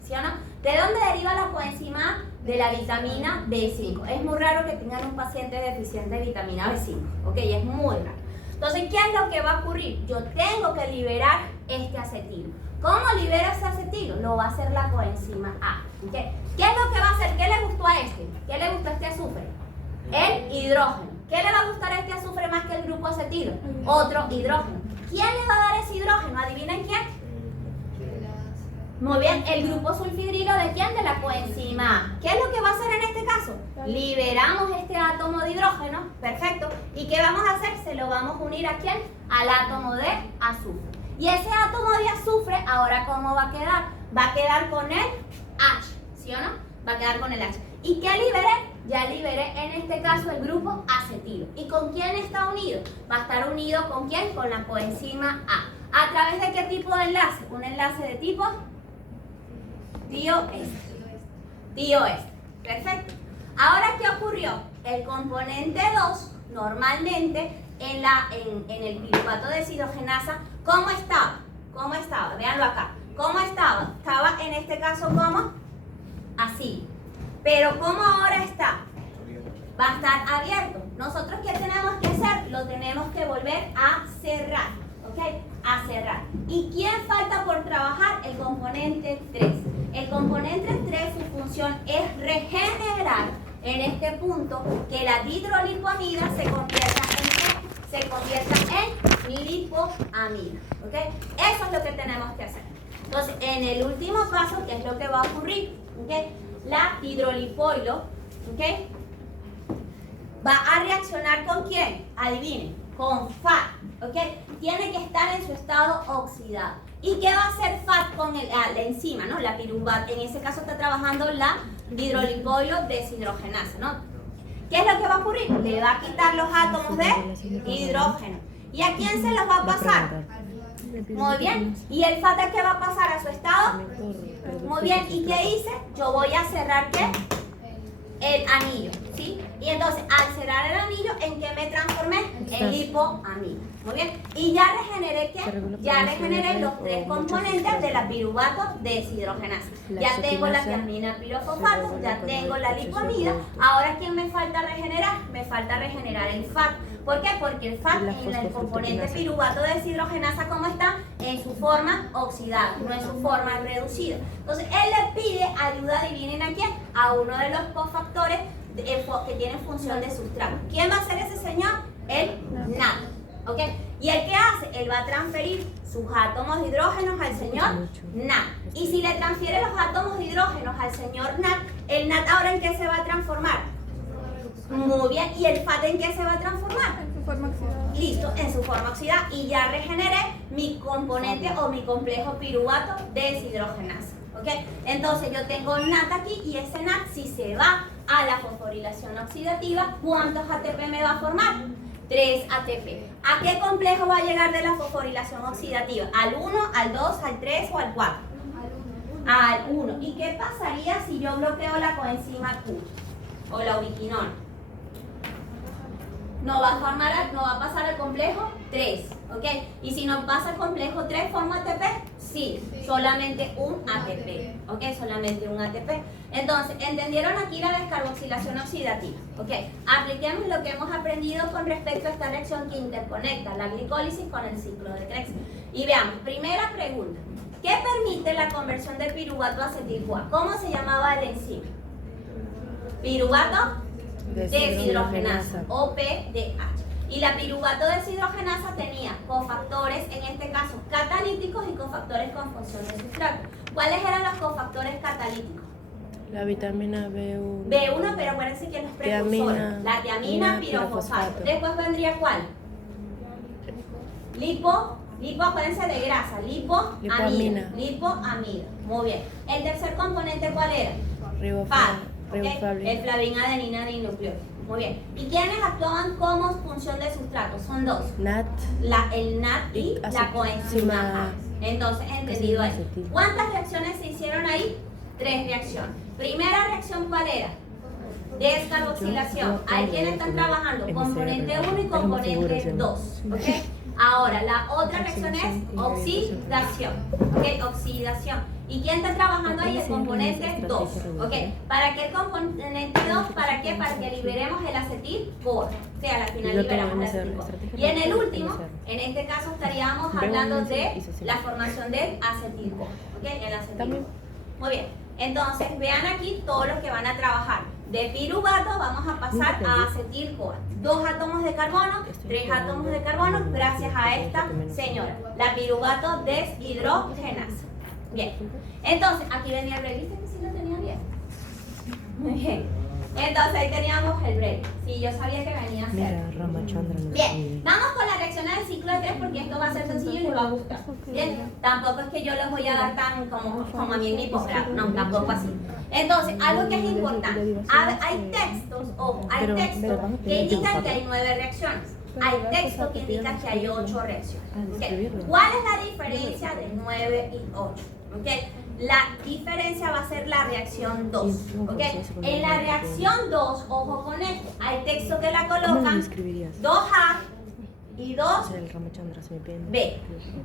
¿sí o no? ¿De dónde deriva la coenzima A? De la vitamina B5. Es muy raro que tengan un paciente deficiente de vitamina B5, ¿ok? Es muy raro. Entonces, ¿qué es lo que va a ocurrir? Yo tengo que liberar este acetilo. ¿Cómo libero ese acetilo? Lo va a hacer la coenzima A. ¿Okay? ¿Qué es lo que va a hacer? ¿Qué le gustó a este? ¿Qué le gustó a este azufre? El hidrógeno. ¿Qué le va a gustar a este azufre más que el grupo acetilo? Otro hidrógeno. ¿Quién le va a dar ese hidrógeno? ¿Adivinen quién? Muy bien, el grupo sulfidrilo ¿de quién? De la coenzima A. ¿Qué es lo que va a hacer en este caso? Liberamos este átomo de hidrógeno, perfecto. ¿Y qué vamos a hacer? Se lo vamos a unir ¿a quién? Al átomo de azufre. Y ese átomo de azufre, ahora ¿cómo va a quedar? Va a quedar con el H, ¿sí o no? Va a quedar con el H. ¿Y qué liberé? Ya liberé en este caso el grupo acetilo. ¿Y con quién está unido? Va a estar unido ¿con quién? Con la coenzima A. ¿A través de qué tipo de enlace? Un enlace de tipo dioeste. Dioeste. Perfecto. Ahora, ¿qué ocurrió? El componente 2, normalmente, en el piruvato de deshidrogenasa, ¿cómo estaba? ¿Cómo estaba? Véanlo acá. ¿Cómo estaba? Estaba en este caso como así. Pero ¿cómo ahora está? Va a estar abierto. Nosotros, ¿qué tenemos que hacer? Lo tenemos que volver a cerrar. ¿Ok? A cerrar. ¿Y quién falta por trabajar? El componente 3. El componente 3, su función es regenerar en este punto que la dihidrolipoamida se convierta en ¿qué? Se convierta en lipoamida. ¿Ok? Eso es lo que tenemos que hacer. Entonces, en el último paso, ¿qué es lo que va a ocurrir? ¿Ok? La hidrolipoilo, ¿ok? Va a reaccionar ¿con quién? Adivinen, con FAT, ¿ok? Tiene que estar en su estado oxidado. ¿Y qué va a hacer FAT con la enzima, ¿no? La piruvato, en ese caso está trabajando la hidrolipoilo deshidrogenasa, ¿no? ¿Qué es lo que va a ocurrir? Le va a quitar los átomos de hidrógeno. ¿Y a quién se los va a pasar? Muy bien. ¿Y el FAT a qué va a pasar? ¿A su estado? Muy bien. ¿Y qué hice? Yo voy a cerrar ¿qué? El anillo, ¿sí? Y entonces, al cerrar el anillo, ¿en qué me transformé? En lipoamida. Muy bien. Y ya regeneré ¿qué? Ya regeneré los 3 componentes de la piruvato deshidrogenasa. Ya tengo la tiamina pirofosfato, ya tengo la lipoamida. Ahora, ¿quién me falta regenerar? Me falta regenerar el FAT. ¿Por qué? Porque el FAT en el componente piruvato deshidrogenasa, ¿cómo está? En su forma oxidada, no en su forma reducida. Entonces, él le pide ayuda, adivinen a quién, a uno de los cofactores que tienen función de sustrato. ¿Quién va a ser ese señor? El NAD. ¿Ok? ¿Y el qué hace? Él va a transferir sus átomos de hidrógenos al señor NAD. Y si le transfiere los átomos de hidrógenos al señor NAD, el NAD ahora ¿en qué se va a transformar? Muy bien. ¿Y el FAT en qué se va a transformar? En su forma oxidada. Listo, en su forma oxidada. Y ya regeneré mi componente o mi complejo piruvato deshidrogenasa. ¿Ok? Entonces yo tengo NAD aquí y ese NAD, si se va a la fosforilación oxidativa, ¿cuántos ATP me va a formar? 3 ATP. ¿A qué complejo va a llegar de la fosforilación oxidativa? ¿Al 1, al 2, al 3 o al 4? Al 1. ¿Y qué pasaría si yo bloqueo la coenzima Q o la ubiquinona? No va a pasar al complejo 3, ¿ok? Y si no pasa al complejo 3, ¿forma ATP? Sí, solamente un ATP, ¿ok? Solamente un ATP. Entonces, ¿entendieron aquí la descarboxilación oxidativa? ¿Ok? Apliquemos lo que hemos aprendido con respecto a esta reacción que interconecta la glicólisis con el ciclo de Krebs. Y veamos, primera pregunta. ¿Qué permite la conversión del piruvato a acetil-CoA? ¿Cómo se llamaba el enzima? Piruvato deshidrogenasa, o PDH. Y la piruvato deshidrogenasa tenía cofactores, en este caso catalíticos, y cofactores con función de sustrato. ¿Cuáles eran los cofactores catalíticos? La vitamina B1. B1, pero acuérdense que los precursores. La tiamina pirofosfato. Después vendría ¿cuál? Lipo, acuérdense de grasa. Lipoamida. Muy bien. El tercer componente, ¿cuál era? FAT. Okay. El flavinadenina dinucleótido. Muy bien. ¿Y quiénes actúan como función de sustrato? Son 2. NAT. El NAT y la coenzima A. Entonces, entendido ahí. ¿Cuántas reacciones se hicieron ahí? 3 reacciones. Primera reacción, ¿cuál era? Descarboxilación. Ahí quienes están trabajando, componente 1 y componente 2. ¿Okay? Ahora, la otra reacción es oxidación. ¿Okay? Oxidación. ¿Y quién está trabajando ahí? El componente 2. ¿Ok? ¿Para qué el componente 2? ¿Para qué? Para que liberemos el acetil-CoA. O sea, al final liberamos el acetil-CoA. Y en el último, en este caso estaríamos hablando de la formación del acetil-CoA. ¿Ok? El acetil-CoA. Muy bien. Entonces, vean aquí todo lo que van a trabajar. De piruvato vamos a pasar a acetil-CoA. 2 átomos de carbono, 3 átomos de carbono, gracias a esta señora, la piruvato deshidrogenasa. Bien. Entonces, aquí venía el break. ¿Viste que sí lo tenía bien? Muy bien. Entonces, ahí teníamos el break. Sí, yo sabía que venía a ser. Mira, Ramachandra. Bien, vamos con las reacciones del ciclo de 3 porque esto va a ser sencillo y les va a gustar. Bien, tampoco es que yo les voy a dar tan como a mí en mi posgrado, no, tampoco así. Entonces, algo que es importante, hay textos, que indican que hay 9 reacciones. Hay textos que indican que hay 8 reacciones. ¿Okay? ¿Cuál es la diferencia de 9 y 8? ¿Okay? La diferencia va a ser la reacción 2. ¿Okay? En la reacción 2, ojo con esto, hay textos que la colocan 2A y 2B.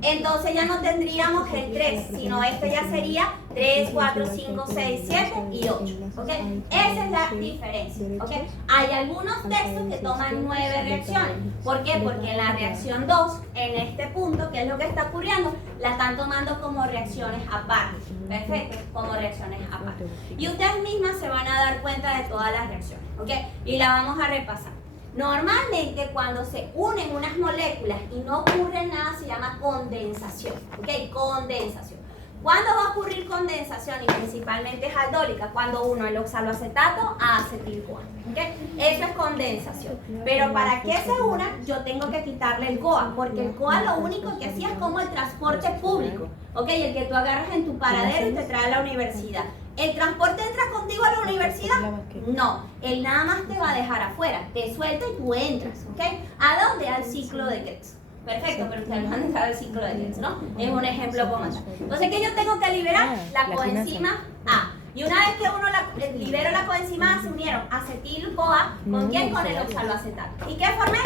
Entonces ya no tendríamos el 3, sino esto ya sería 3, 4, 5, 6, 7 y 8. ¿Okay? Esa es la diferencia. ¿Okay? Hay algunos textos que toman 9 reacciones. ¿Por qué? Porque en la reacción 2, en este punto, ¿qué es lo que está ocurriendo? La están tomando como reacciones aparte. Perfecto, como reacciones aparte. Y ustedes mismas se van a dar cuenta de todas las reacciones. ¿Okay? Y la vamos a repasar. Normalmente cuando se unen unas moléculas y no ocurre nada se llama condensación, ¿ok? Condensación. ¿Cuándo va a ocurrir condensación? Y principalmente es aldólica, cuando uno el oxaloacetato a acetil-CoA, ¿ok? Eso es condensación. Pero para que se unan, yo tengo que quitarle el CoA, porque el CoA lo único que hacía es como el transporte público, ¿ok? El que tú agarras en tu paradero y te trae a la universidad. ¿El transporte entra contigo a la universidad? No, él nada más te va a dejar afuera, te suelta y tú entras, ¿ok? ¿A dónde? Al ciclo de Krebs. Perfecto, pero ustedes no han entrado al ciclo de Krebs, ¿no? Es un ejemplo como tal. Entonces, ¿qué yo tengo que liberar? La coenzima A. Y una vez que uno libera la coenzima A, se unieron acetil-CoA, ¿con quién? Con el oxaloacetato. ¿Y qué formé?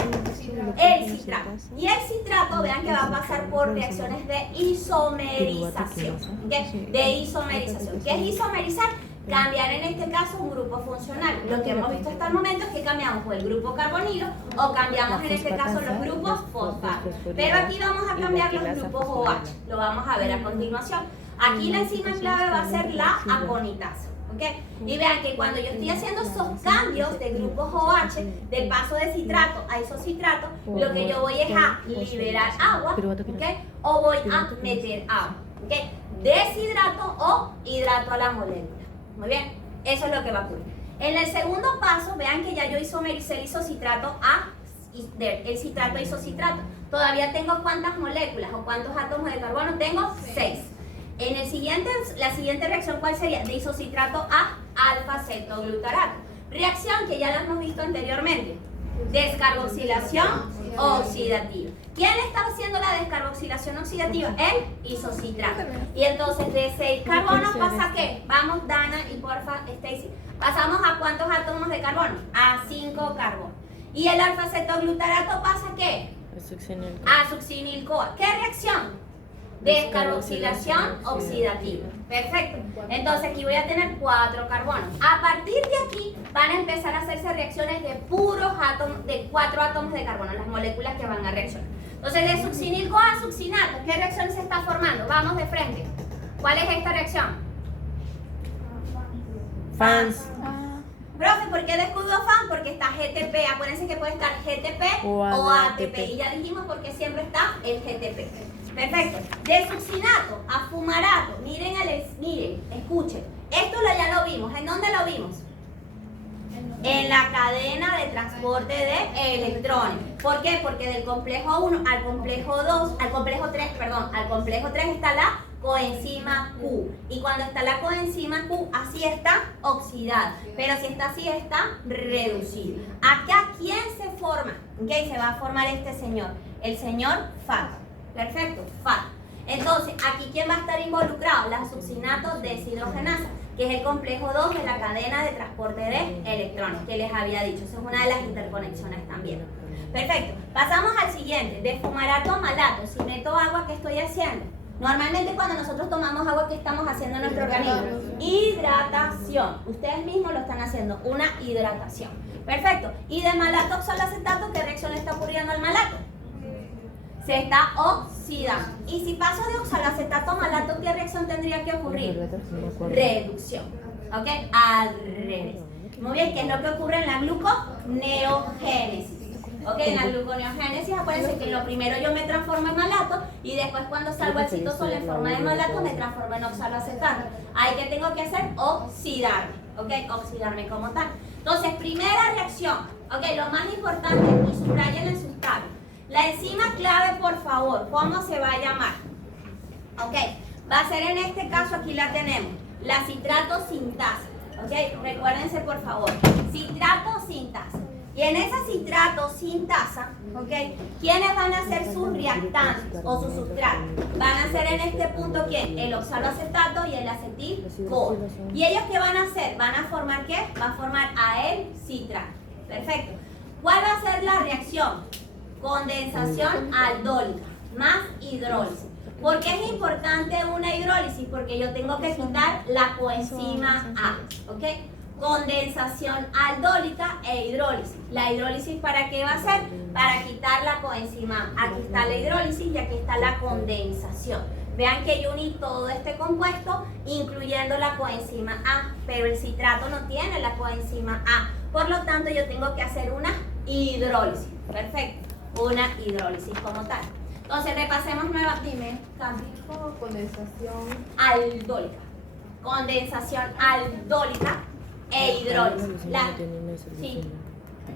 El citrato. Y el citrato, vean que va a pasar por reacciones de isomerización. ¿Okay? De isomerización. ¿Qué es isomerizar? Cambiar en este caso un grupo funcional. Lo que hemos visto hasta el momento es que cambiamos o el grupo carbonilo o cambiamos en este caso los grupos fosfato. Pero aquí vamos a cambiar los grupos OH. Lo vamos a ver a continuación. Aquí la enzima clave va a ser la aconitasa. ¿Okay? Y vean que cuando yo estoy haciendo esos cambios de grupos OH, del paso de citrato a isocitrato, lo que yo voy es a liberar agua, ¿okay? O voy a meter agua, ¿okay? Deshidrato o hidrato a la molécula. Muy bien, eso es lo que va a ocurrir. En el segundo paso, vean que ya yo isomericé el isocitrato el citrato a isocitrato. Todavía tengo ¿cuántas moléculas o cuántos átomos de carbono? Tengo 6. En la siguiente reacción, ¿cuál sería? De isocitrato a alfa-cetoglutarato. Reacción que ya la hemos visto anteriormente. Descarboxilación oxidativa. ¿Quién está haciendo la descarboxilación oxidativa? El isocitrato. Y entonces de 6 carbonos pasa a ¿qué? Vamos, Dana y porfa, Stacy. Pasamos a ¿cuántos átomos de carbono? A 5 carbonos. ¿Y el alfa-cetoglutarato pasa a qué? A succinil-CoA. ¿Qué reacción? Descarboxilación oxidativa. Perfecto. Entonces aquí voy a tener 4 carbonos. A partir de aquí van a empezar a hacerse reacciones de puros átomos, de 4 átomos de carbono, las moléculas que van a reaccionar. Entonces de succinil-CoA a succinato, ¿qué reacción se está formando? Vamos de frente. ¿Cuál es esta reacción? Fans. Profe, ¿por qué descubrió FAN? Porque está GTP. Acuérdense que puede estar GTP o ATP. Y ya dijimos porque siempre está el GTP. Perfecto. De succinato a fumarato. Miren, escuchen. Esto ya lo vimos. ¿En dónde lo vimos? En la cadena de transporte de electrones. ¿Por qué? Porque del complejo 1 al complejo 3 está la coenzima Q. Y cuando está la coenzima Q, así está oxidada. Pero si está así, está reducida. ¿Acá quién se forma? ¿Okay? Se va a formar este señor. El señor FAT. Perfecto, FAT. Entonces, aquí ¿quién va a estar involucrado? La succinato deshidrogenasa, que es el complejo 2 de la cadena de transporte de electrones, que les había dicho. Esa es una de las interconexiones también. Perfecto. Pasamos al siguiente. De fumarato a malato. Si meto agua, ¿qué estoy haciendo? Normalmente cuando nosotros tomamos agua, ¿qué estamos haciendo en nuestro organismo? Hidratación. Ustedes mismos lo están haciendo, una hidratación. Perfecto. Y de malato oxaloacetato, ¿qué reacción le está ocurriendo al malato? Se está oxidando. Y si paso de oxaloacetato a malato, ¿qué reacción tendría que ocurrir? Reducción. ¿Ok? Al revés. Muy bien, ¿qué es lo que ocurre en la gluconeogénesis? Ok, en la gluconeogénesis, acuérdense que lo primero yo me transformo en malato y después cuando salgo al citosol en forma de malato me transformo en oxaloacetato. Ahí que tengo que hacer, oxidarme, ok, oxidarme como tal. Entonces, primera reacción, ok, lo más importante, y subrayen en sus tablas. La enzima clave, por favor, ¿cómo se va a llamar? Ok, va a ser en este caso, aquí la tenemos, la citrato sintasa. Ok, recuérdense por favor, citrato sintasa. Y en esa citrato sintasa, ok, ¿quiénes van a ser sus reactantes o sus sustratos? Van a ser en este punto, ¿quién? El oxaloacetato y el acetil-CoA. ¿Y ellos qué van a hacer? ¿Van a formar qué? Va a formar citrato. Perfecto. ¿Cuál va a ser la reacción? Condensación aldólica más hidrólisis. ¿Por qué es importante una hidrólisis? Porque yo tengo que quitar la coenzima A, ¿ok? Condensación aldólica e hidrólisis. ¿La hidrólisis para qué va a ser? Para quitar la coenzima A. Aquí está la hidrólisis y aquí está la condensación. Vean que yo uní todo este compuesto incluyendo la coenzima A, pero el citrato no tiene la coenzima A. Por lo tanto, yo tengo que hacer una hidrólisis. Perfecto. Una hidrólisis como tal. Entonces, repasemos nuevas. Dime, cambio. Condensación Aldólica. Condensación aldólica e hidrólisis. Sí.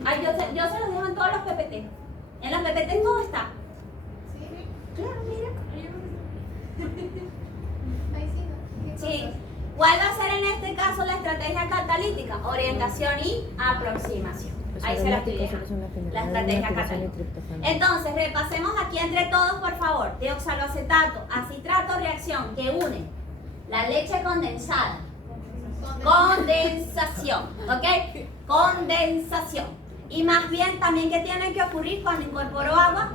Ay, yo se los dejo en todos los PPT. En los PPT todo está. Claro, mira. Sí. ¿Cuál va a ser en este caso la estrategia catalítica? Orientación y aproximación. Ahí se la estoy dejando. La estrategia catalítica. Entonces, repasemos aquí entre todos, por favor. De oxaloacetato a citrato, reacción que une la leche condensada. Condensación, ¿ok? Condensación. Y más bien también, ¿qué tiene que ocurrir cuando incorporo agua?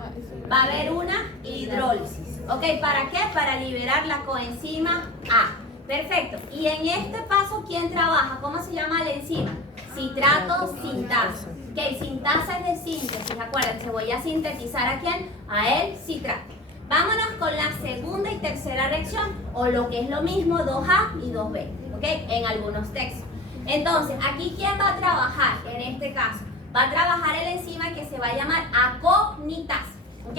Va a haber una hidrólisis, ¿ok? ¿Para qué? Para liberar la coenzima A. Perfecto. Y en este paso, ¿quién trabaja? ¿Cómo se llama la enzima? Citrato sintasa. Ok, sintasa es de síntesis, acuérdense, voy a sintetizar a quién, a el citrato. Vámonos con la segunda y tercera reacción, o lo que es lo mismo, 2A y 2B, ok, en algunos textos. Entonces, aquí ¿quién va a trabajar? En este caso, va a trabajar el enzima que se va a llamar aconitasa, ok.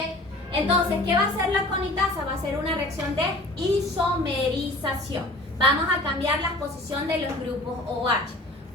Entonces, ¿qué va a hacer la aconitasa? Va a ser una reacción de isomerización. Vamos a cambiar la posición de los grupos OH.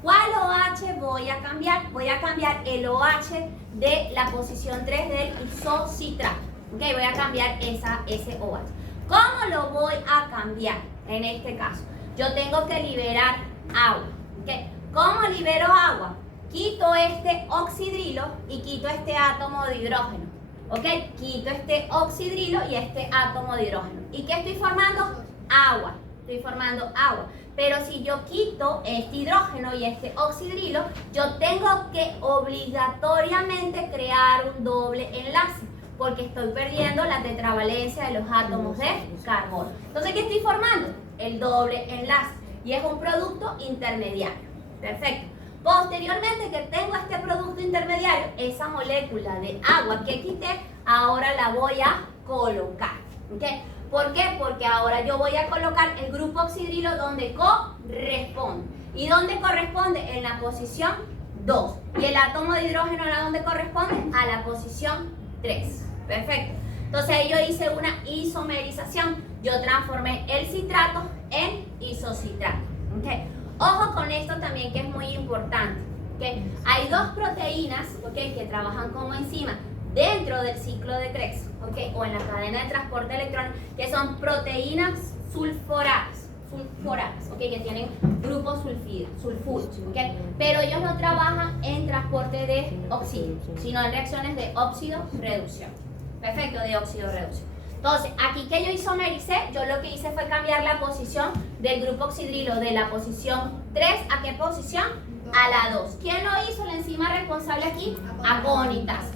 ¿Cuál OH voy a cambiar? Voy a cambiar el OH de la posición 3 del isocitrato. Ok, voy a cambiar ese OH. ¿Cómo lo voy a cambiar en este caso? Yo tengo que liberar agua. Okay. ¿Cómo libero agua? Quito este oxidrilo y quito este átomo de hidrógeno. ¿Ok? Quito este oxidrilo y este átomo de hidrógeno. ¿Y qué estoy formando? Agua. Estoy formando agua. Pero si yo quito este hidrógeno y este oxidrilo, yo tengo que obligatoriamente crear un doble enlace, porque estoy perdiendo la tetravalencia de los átomos de carbono. Entonces, ¿qué estoy formando? El doble enlace. Y es un producto intermediario. Perfecto. Posteriormente que tengo este producto intermediario, esa molécula de agua que quité, ahora la voy a colocar. ¿Okay? ¿Por qué? Porque ahora yo voy a colocar el grupo oxidrilo donde corresponde. ¿Y dónde corresponde? En la posición 2. ¿Y el átomo de hidrógeno a dónde corresponde? A la posición 3. Perfecto. Entonces ahí yo hice una isomerización. Yo transformé el citrato en isocitrato. ¿Okay? Ojo con esto también, que es muy importante. ¿Okay? Hay dos proteínas, ¿okay?, que trabajan como enzima dentro del ciclo de Krebs, ¿okay?, o en la cadena de transporte de electrones, que son proteínas sulforadas, ¿okay?, que tienen grupos sulfuros, ¿okay? Pero ellos no trabajan en transporte de óxido, sino en reacciones de óxido-reducción. Perfecto, de óxido-reducción. Entonces, aquí que yo isomericé, yo lo que hice fue cambiar la posición del grupo oxidrilo de la posición 3, ¿a qué posición? A la 2. ¿Quién lo hizo? La enzima responsable aquí, aconitasa.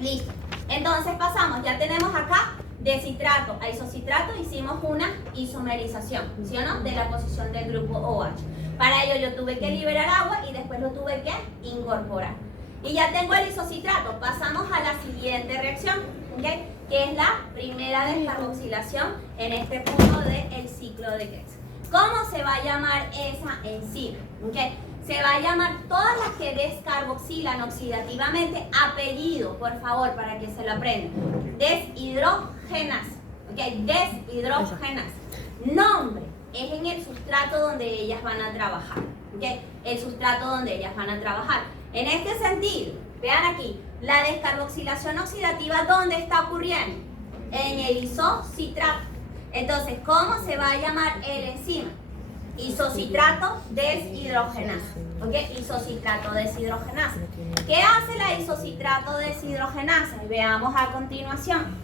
Listo. Entonces pasamos, ya tenemos acá de citrato a isocitrato, hicimos una isomerización, ¿sí o no? De la posición del grupo OH. Para ello yo tuve que liberar agua y después lo tuve que incorporar. Y ya tengo el isocitrato, pasamos a la siguiente reacción, ¿okay?, que es la primera descarboxilación en este punto del ciclo de Krebs. ¿Cómo se va a llamar esa enzima? ¿Okay? se va a llamar todas las que descarboxilan oxidativamente, apellido, por favor, para que se lo aprendan. Deshidrogenasa. ¿Ok? Deshidrogenasa. Nombre es en el sustrato donde ellas van a trabajar. ¿Ok? El sustrato donde ellas van a trabajar. En este sentido, vean aquí, la descarboxilación oxidativa, ¿dónde está ocurriendo? En el isocitrato. Entonces, ¿cómo se va a llamar el enzima? Isocitrato deshidrogenasa. ¿Ok? Isocitrato deshidrogenasa. ¿Qué hace la isocitrato deshidrogenasa? Veamos a continuación.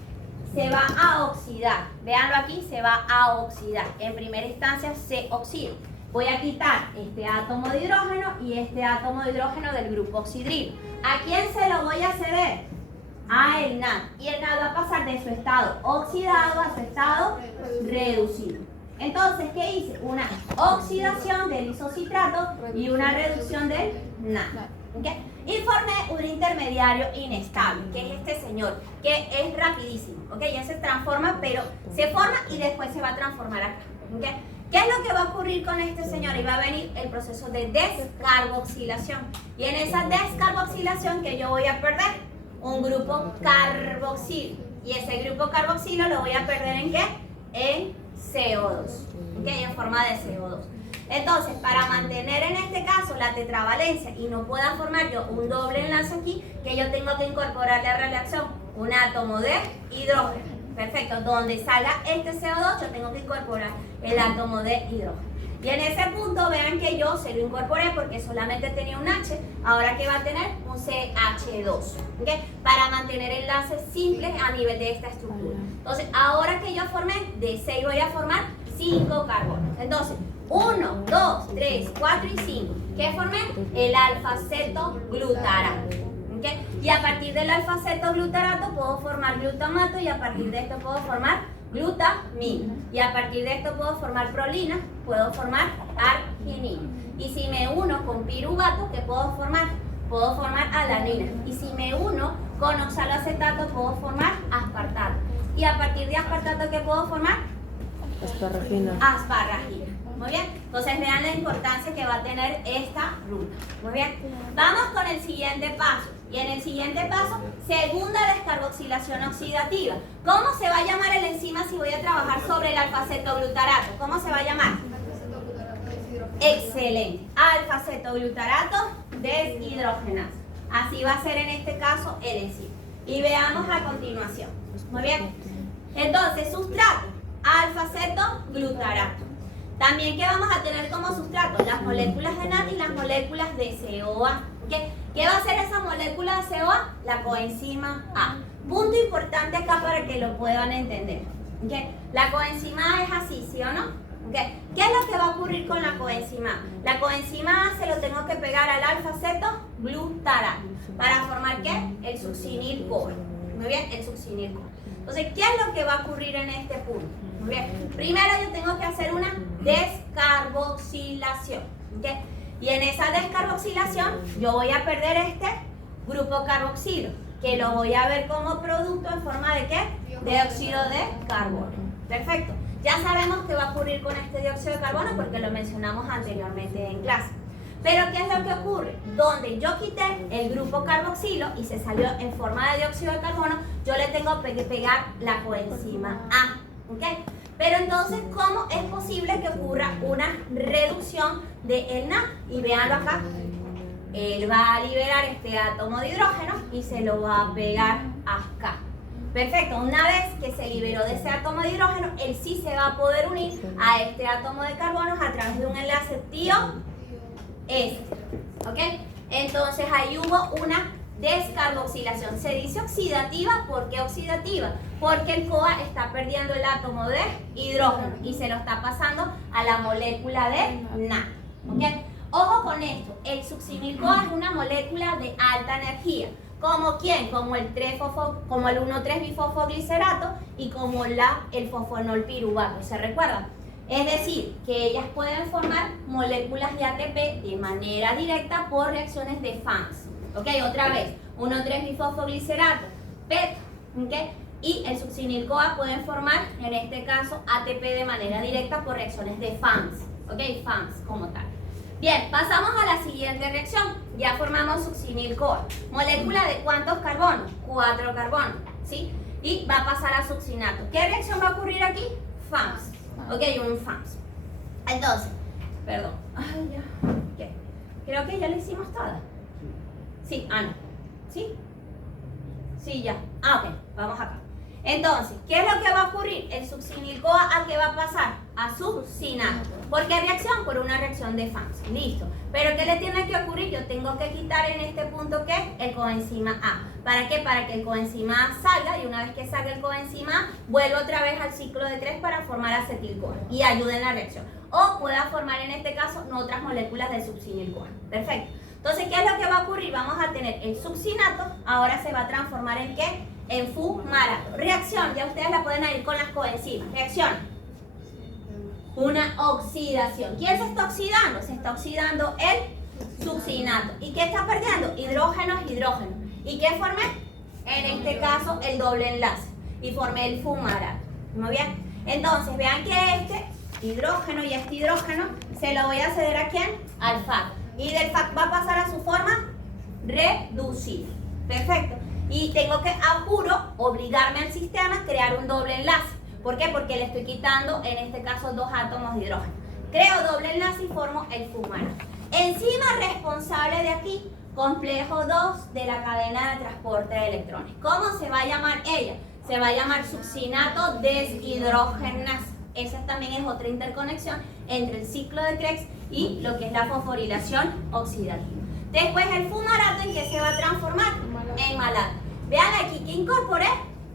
Se va a oxidar. Véanlo aquí, se va a oxidar. En primera instancia se oxida. Voy a quitar este átomo de hidrógeno y este átomo de hidrógeno del grupo oxidrilo. ¿A quién se lo voy a ceder? A el NAD. Y el NAD va a pasar de su estado oxidado a su estado reducido. Entonces, ¿qué hice? Una oxidación del isocitrato y una reducción del NAD. ¿Okay? Y formé un intermediario inestable, que es este señor, que es rapidísimo. ¿Okay? Ya se transforma, pero se forma y después se va a transformar acá. ¿Okay? ¿Qué es lo que va a ocurrir con este señor? Y va a venir el proceso de descarboxilación. Y en esa descarboxilación, que yo voy a perder un grupo carboxilo. Y ese grupo carboxilo lo voy a perder ¿en qué? En CO2. ¿Ok? En forma de CO2. Entonces, para mantener en este caso la tetravalencia y no pueda formar yo un doble enlace aquí, que yo tengo que incorporarle a la reacción un átomo de hidrógeno. Perfecto, donde salga este CO2 yo tengo que incorporar el átomo de hidrógeno. Y en ese punto vean que yo se lo incorporé porque solamente tenía un H, ahora que va a tener un CH2, ¿okay? Para mantener enlaces simples a nivel de esta estructura. Entonces, ahora que yo formé, de 6 voy a formar 5 carbonos. Entonces, 1, 2, 3, 4 y 5. ¿Qué formé? El alfa-cetoglutarato. ¿Okay? Y a partir del alfa-cetoglutarato puedo formar glutamato y a partir de esto puedo formar glutamina. Y a partir de esto puedo formar prolina, puedo formar arginina. Y si me uno con piruvato, ¿qué puedo formar? Puedo formar alanina. Y si me uno con oxaloacetato, puedo formar aspartato. Y a partir de aspartato, ¿qué puedo formar? Asparragina. Asparragina. Muy bien. Entonces vean la importancia que va a tener esta ruta. Muy bien. Vamos con el siguiente paso. Y en el siguiente paso, segunda descarboxilación oxidativa. ¿Cómo se va a llamar el enzima si voy a trabajar sobre el alfa-cetoglutarato? ¿Cómo se va a llamar? Excelente. Alfa-cetoglutarato deshidrogenasa. Así va a ser en este caso el enzima. Y veamos a continuación. Muy bien. Entonces, sustrato, alfa-cetoglutarato. También, ¿qué vamos a tener como sustrato? Las moléculas de NAD y las moléculas de COA. ¿Okay? ¿Qué va a hacer esa molécula de COA? La coenzima A. Punto importante acá para que lo puedan entender. ¿Okay? La coenzima A es así, ¿sí o no? ¿Okay? ¿Qué es lo que va a ocurrir con la coenzima A? La coenzima A se lo tengo que pegar al alfa-cetoglutarato. ¿Para formar qué? El succinil-CoA. Muy bien, el succinil-CoA. Entonces, ¿qué es lo que va a ocurrir en este punto? Muy bien. Primero yo tengo que hacer una descarboxilación. ¿Okay? Y en esa descarboxilación yo voy a perder este grupo carboxilo, que lo voy a ver como producto en forma de ¿qué? De dióxido de carbono. Perfecto. Ya sabemos qué va a ocurrir con este dióxido de carbono porque lo mencionamos anteriormente en clase. Pero ¿qué es lo que ocurre? Donde yo quité el grupo carboxilo y se salió en forma de dióxido de carbono, yo le tengo que pegar la coenzima A. ¿Okay? Pero entonces, ¿cómo es posible que ocurra una reducción del NAD? Y véanlo acá. Él va a liberar este átomo de hidrógeno y se lo va a pegar acá. Perfecto. Una vez que se liberó de ese átomo de hidrógeno, él sí se va a poder unir a este átomo de carbono a través de un enlace tío-este. ¿Ok? Entonces, ahí hubo una descarboxilación. Se dice oxidativa. ¿Por qué oxidativa? Porque el CoA está perdiendo el átomo de hidrógeno y se lo está pasando a la molécula de NAD. ¿Okay? Ojo con esto, el succinil-CoA es una molécula de alta energía. ¿Como quién? Como el 1,3-bifosfoglicerato y como el fosfonol piruvato. ¿Se recuerdan? Es decir, que ellas pueden formar moléculas de ATP de manera directa por reacciones de FANS. ¿Ok? Otra vez, 1,3-bifosfoglicerato, PET, ¿ok? Y el succinil-CoA pueden formar, en este caso, ATP de manera directa por reacciones de FANS, ¿ok? FANS como tal. Bien, pasamos a la siguiente reacción. Ya formamos succinil-CoA. ¿Molécula de cuántos carbonos? 4 carbonos, ¿sí? Y va a pasar a succinato. ¿Qué reacción va a ocurrir aquí? FAMS. Ok, un FAMS. Entonces, perdón. Ay, ya. ¿Qué? Creo que ya lo hicimos toda. Sí, no. ¿Sí? Sí, ya. Ok, vamos acá. Entonces, ¿qué es lo que va a ocurrir? El succinil-CoA, ¿a qué va a pasar? A succinato. ¿Por qué reacción? Por una reacción de FAMS. Listo. Pero ¿qué le tiene que ocurrir? Yo tengo que quitar en este punto, ¿qué? El coenzima A. ¿Para qué? Para que el coenzima A salga, y una vez que salga el coenzima A, vuelva otra vez al ciclo de Krebs para formar acetil-CoA y ayude en la reacción. O pueda formar en este caso otras moléculas del succinil-CoA. Perfecto. Entonces, ¿qué es lo que va a ocurrir? Vamos a tener el succinato, ahora se va a transformar en ¿qué? En fumarato. Reacción, ya ustedes la pueden ir con las coenzimas. Reacción. Una oxidación. ¿Quién se está oxidando? Se está oxidando el succinato. ¿Y qué está perdiendo? Hidrógenos, hidrógenos. ¿Y qué formé? En este caso, el doble enlace. Y formé el fumarato. Muy bien. Entonces, vean que este hidrógeno y este hidrógeno se lo voy a ceder ¿a quién? Al FAC. Y del FAC va a pasar a su forma reducida. Perfecto. Y tengo que, a juro, obligarme al sistema a crear un doble enlace. ¿Por qué? Porque le estoy quitando, en este caso, 2 átomos de hidrógeno. Creo doble enlace y formo el fumarato. Enzima responsable de aquí, complejo 2 de la cadena de transporte de electrones. ¿Cómo se va a llamar ella? Se va a llamar succinato deshidrogenasa. Esa también es otra interconexión entre el ciclo de Krebs y lo que es la fosforilación oxidativa. Después el fumarato, ¿en qué se va a transformar? En malato. Vean aquí que incorporé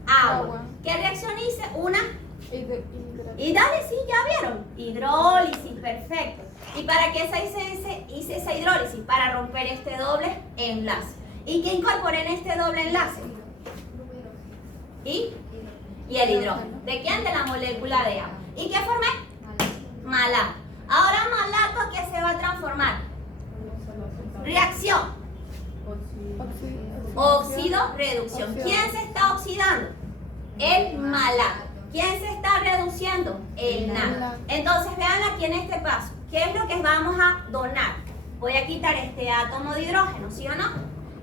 agua. ¿Qué reacción hice? Una. Y dale, sí, ya vieron. Hidrólisis, perfecto. ¿Y para qué hice esa hidrólisis? Para romper este doble enlace. ¿Y qué incorporé en este doble enlace? Y el hidrógeno. ¿De quién? De la molécula de agua. ¿Y qué formé? Malato. Ahora malato, ¿a qué se va a transformar? Reacción. Óxido-reducción. ¿Quién se está oxidando? El malato. ¿Quién se está reduciendo? El NAD. Entonces vean aquí en este paso, ¿qué es lo que vamos a donar? Voy a quitar este átomo de hidrógeno, ¿sí o no?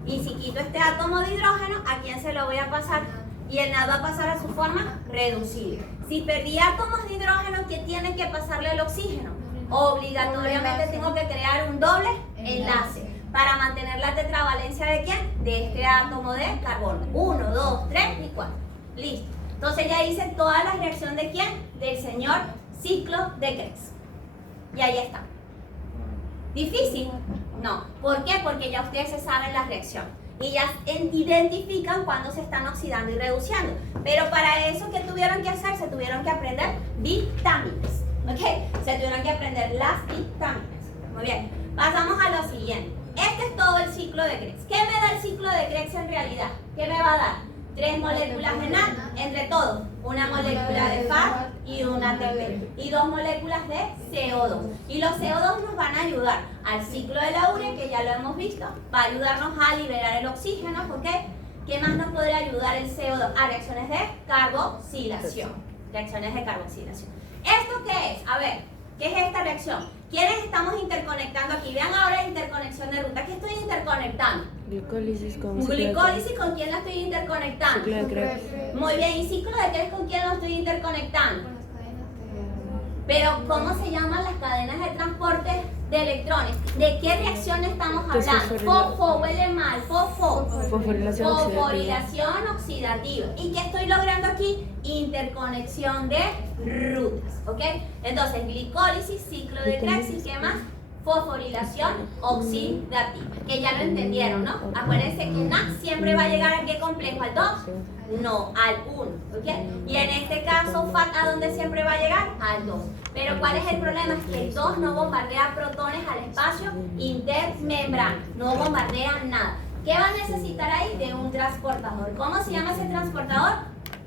Y si quito este átomo de hidrógeno, ¿a quién se lo voy a pasar? Y el NAD va a pasar a su forma reducida. Si perdí átomos de hidrógeno, ¿qué tiene que pasarle el oxígeno? Obligatoriamente tengo que crear un doble enlace para mantener la tetravalencia ¿de quién? De este átomo de carbono. 1, 2, 3 y 4. Listo. Entonces ya hice toda la reacción ¿de quién? Del señor ciclo de Krebs. Y ahí está. ¿Difícil? No. ¿Por qué? Porque ya ustedes se saben la reacción. Y ya identifican cuando se están oxidando y reduciendo. Pero para eso, ¿qué tuvieron que hacer? Se tuvieron que aprender vitaminas. ¿Ok? Se tuvieron que aprender las vitaminas. Muy bien. Pasamos a lo siguiente. Este es todo el ciclo de Krebs. ¿Qué me da el ciclo de Krebs en realidad? ¿Qué me va a dar? 3 moléculas de NAD, entre todos. Una molécula de FAD y una ATP. Y 2 moléculas de CO2. Y los CO2 nos van a ayudar al ciclo de la urea, que ya lo hemos visto. Va a ayudarnos a liberar el oxígeno, ¿ok? ¿Qué más nos podría ayudar el CO2? A reacciones de carboxilación. Reacciones de carboxilación. ¿Esto qué es? A ver, ¿qué es esta reacción? ¿Quiénes estamos interconectando aquí? Vean ahora la interconexión de ruta. ¿Qué estoy interconectando? Glicólisis con Glicólisis, ¿con quién la estoy interconectando? ciclo de Krebs. Muy bien, ¿y ciclo de Krebs con quién lo estoy interconectando? Pero, ¿cómo se llaman las cadenas de transporte de electrones? ¿De qué reacción estamos hablando? Fosfo, huele mal, Fosforilación fosforilación oxidativa. ¿Y qué estoy logrando aquí? Interconexión de rutas, ¿ok? Entonces, glicólisis, ciclo de Krebs, ¿y qué más? Fosforilación oxidativa, que ya lo entendieron, ¿no? Acuérdense que NAD siempre va a llegar ¿a qué complejo? ¿Al 2? No, al 1, ¿ok? Y en este caso, FAT, ¿a dónde siempre va a llegar? Al 2. Pero ¿cuál es el problema? Es que el 2 no bombardea protones al espacio intermembrana, no bombardea nada. ¿Qué va a necesitar ahí? De un transportador. ¿Cómo se llama ese transportador?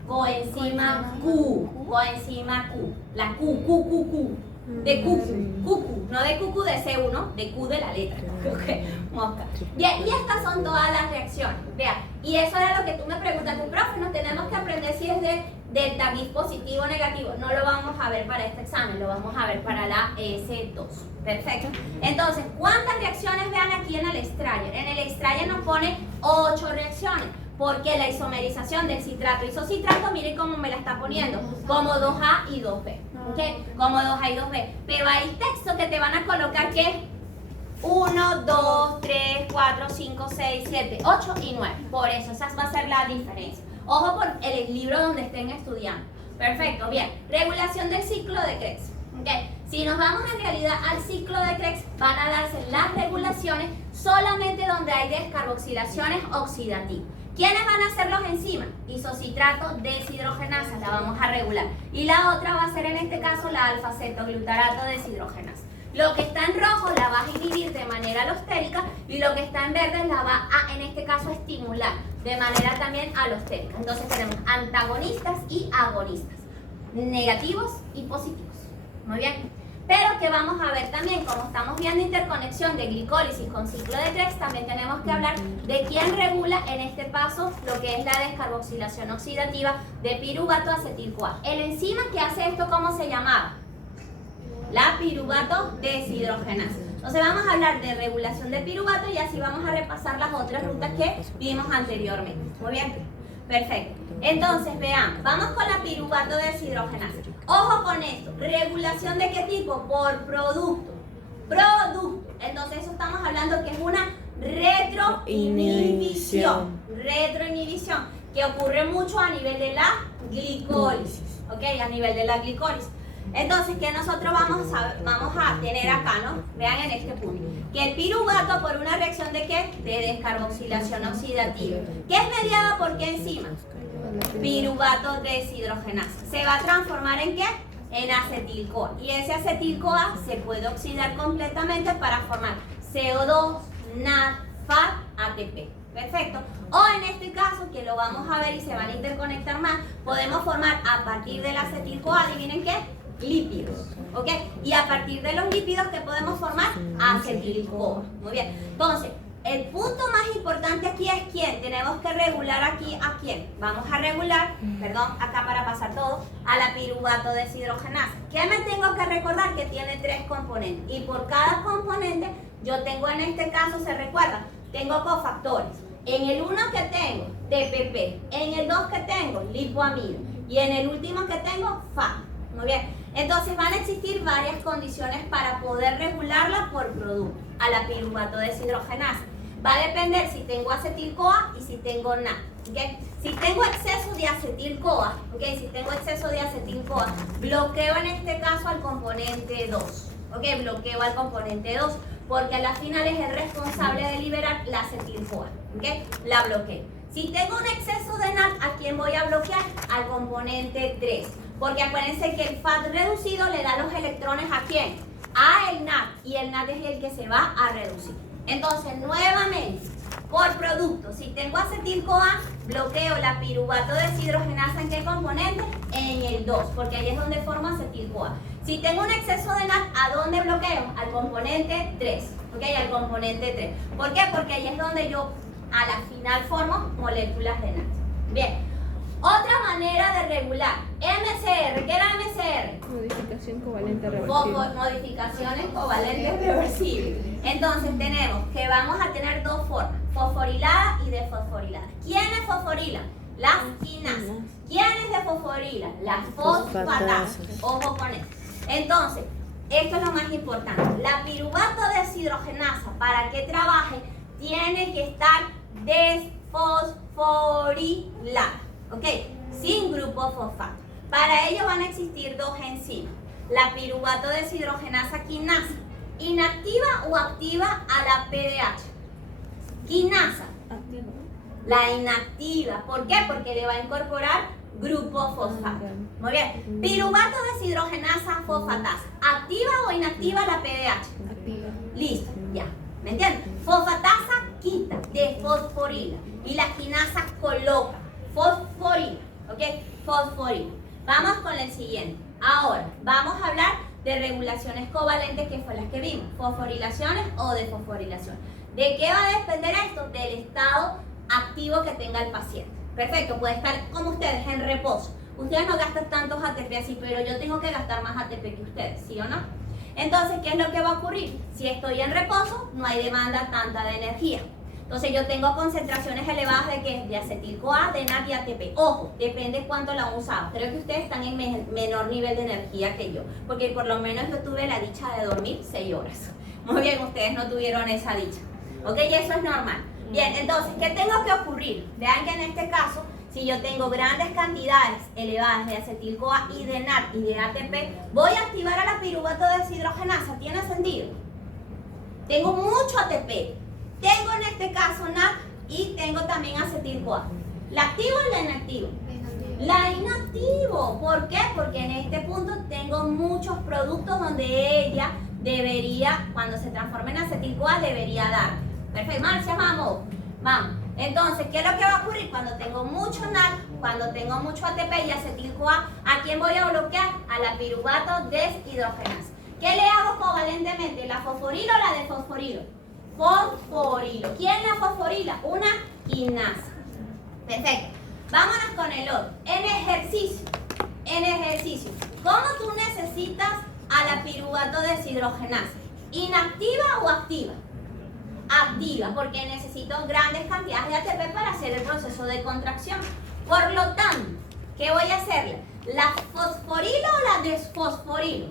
Coenzima Q. Coenzima Q. La Q. De cucu, no de cucu de C1, de Q de la letra. Okay. Mosca. Bien, y estas son todas las reacciones. Vean, y eso era lo que tú me preguntaste, profe, nos tenemos que aprender si es de delta GIF positivo o negativo. No lo vamos a ver para este examen, lo vamos a ver para la S2. Perfecto. Entonces, ¿cuántas reacciones vean aquí en el extrayer? En el extrayer nos pone 8 reacciones. Porque la isomerización del citrato isocitrato, miren cómo me la está poniendo, como 2A y 2B, ¿ok? Como 2A y 2B. Pero hay textos que te van a colocar que 1, 2, 3, 4, 5, 6, 7, 8 y 9. Por eso, esa va a ser la diferencia. Ojo por el libro donde estén estudiando. Perfecto, bien. Regulación del ciclo de Krebs. ¿Okay? Si nos vamos en realidad al ciclo de Krebs, van a darse las regulaciones solamente donde hay descarboxilaciones oxidativas. ¿Quiénes van a ser los enzimas? Isocitrato deshidrogenasa, la vamos a regular. Y la otra va a ser en este caso la alfa-cetoglutarato deshidrogenasa. Lo que está en rojo la vas a inhibir de manera alostérica y lo que está en verde la va a, en este caso, estimular de manera también alostérica. Entonces tenemos antagonistas y agonistas, negativos y positivos. Muy bien. Pero que vamos a ver también, como estamos viendo interconexión de glicólisis con ciclo de Krebs, también tenemos que hablar de quién regula en este paso lo que es la descarboxilación oxidativa de piruvato acetil-CoA. El enzima que hace esto, ¿cómo se llamaba? La piruvato deshidrogenasa. Entonces vamos a hablar de regulación de piruvato y así vamos a repasar las otras rutas que vimos anteriormente. Muy bien. Perfecto. Entonces, vean, vamos con la piruvato deshidrogenasa. Ojo con esto. ¿Regulación de qué tipo? Por producto. Producto. Entonces, eso estamos hablando que es una retroinhibición. Retroinhibición. Que ocurre mucho a nivel de la glicólisis. ¿Ok? A nivel de la glicólisis. Entonces, ¿qué nosotros vamos a tener acá, no? Vean en este punto. Que el piruvato, por una reacción de ¿qué? De descarboxilación oxidativa. ¿Qué es mediada por qué enzima? Piruvato deshidrogenasa. ¿Se va a transformar en qué? En acetil-CoA. Y ese acetil-CoA se puede oxidar completamente para formar CO2, NAD, FAD, ATP. Perfecto. O en este caso, que lo vamos a ver y se van a interconectar más, podemos formar a partir del acetil-CoA, adivinen qué, lípidos. ¿Ok? Y a partir de los lípidos, ¿qué podemos formar? Acetil-CoA. Muy bien. Entonces, el punto más importante aquí es quién. Tenemos que regular aquí a quién. Vamos a regular, perdón, acá para pasar todo, a la piruvato deshidrogenasa. ¿Qué me tengo que recordar? Que tiene 3 componentes. Y por cada componente, yo tengo en este caso, ¿se recuerda? Tengo cofactores. En el 1 que tengo, TPP. En el 2 que tengo, lipoamino. Y en el último que tengo, FAD. Muy bien. Entonces van a existir varias condiciones para poder regularla por producto a la piruvato deshidrogenasa. Va a depender si tengo acetil-CoA y si tengo NAD. ¿Okay? Si tengo exceso de acetil-CoA, ¿okay? Si tengo exceso de acetil-CoA, bloqueo en este caso al componente 2. ¿Okay? Bloqueo al componente 2 porque a la final es el responsable de liberar la acetil-CoA. ¿Okay? La bloqueo. Si tengo un exceso de NAD, ¿a quién voy a bloquear? Al componente 3. Porque acuérdense que el FAD reducido le da los electrones ¿a quién? A el NAD. Y el NAD es el que se va a reducir. Entonces, nuevamente, por producto, si tengo acetil-CoA, bloqueo la piruvato deshidrogenasa ¿en qué componente? En el 2, porque ahí es donde forma acetil-CoA. Si tengo un exceso de NAD, ¿a dónde bloqueo? Al componente 3, ¿ok? Al componente 3. ¿Por qué? Porque ahí es donde yo a la final formo moléculas de NAD. Bien. Otra manera de regular, MCR, ¿qué era MCR? Modificación covalente reversible. Modificaciones covalentes reversibles. Entonces tenemos que vamos a tener 2 formas, fosforilada y desfosforilada. ¿Quiénes fosforilan? Las quinasas. ¿Quiénes desfosforilan? Las fosfatasas. Ojo con esto. Entonces, esto es lo más importante. La piruvato deshidrogenasa, para que trabaje, tiene que estar desfosforilada. ¿Ok? Sin grupo fosfato. Para ello van a existir 2 enzimas. La piruvato deshidrogenasa quinasa. ¿Inactiva o activa a la PDH? Quinasa. La inactiva. ¿Por qué? Porque le va a incorporar grupo fosfato. Muy bien. Piruvato deshidrogenasa fosfatasa. ¿Activa o inactiva la PDH? Activa. Listo, ya. ¿Me entienden? Fosfatasa quita, desfosforila. Y la quinasa coloca. Fosforila, ¿ok? Fosforila. Vamos con el siguiente. Ahora, vamos a hablar de regulaciones covalentes que fue las que vimos, fosforilaciones o desfosforilaciones. ¿De qué va a depender esto? Del estado activo que tenga el paciente. Perfecto, puede estar como ustedes en reposo. Ustedes no gastan tantos ATP así, pero yo tengo que gastar más ATP que ustedes, ¿sí o no? Entonces, ¿qué es lo que va a ocurrir? Si estoy en reposo, no hay demanda tanta de energía. Entonces, yo tengo concentraciones elevadas de ¿qué? De acetil-CoA, de NAD y ATP. Ojo, depende cuánto la han usado. Creo que ustedes están en menor nivel de energía que yo, porque por lo menos yo tuve la dicha de dormir 6 horas. Muy bien, ustedes no tuvieron esa dicha. ¿Ok? Y eso es normal. Bien, entonces, ¿qué tengo que ocurrir? Vean que en este caso, si yo tengo grandes cantidades elevadas de acetil-CoA y de NAD y de ATP, voy a activar a la piruvato deshidrogenasa. ¿Tiene sentido? Tengo mucho ATP. Tengo en este caso NAD y tengo también acetil-CoA. ¿La activo o la inactivo? La inactivo. ¿Por qué? Porque en este punto tengo muchos productos donde ella debería, cuando se transforme en acetil-CoA, debería dar. Perfecto, Marcia, vamos. Vamos. Entonces, ¿qué es lo que va a ocurrir? Cuando tengo mucho NAD, cuando tengo mucho ATP y acetil-CoA, ¿a quién voy a bloquear? A la piruvato deshidrogenasa. ¿Qué le hago covalentemente? ¿La fosforilo o la desfosforilo? Fosforilo. ¿Quién la fosforila? Una quinasa. Perfecto. Vámonos con el otro. En ejercicio. ¿Cómo tú necesitas a la piruvato deshidrogenasa? ¿Inactiva o activa? Activa, porque necesito grandes cantidades de ATP para hacer el proceso de contracción. Por lo tanto, ¿qué voy a hacerle? ¿La fosforilo o la desfosforilo?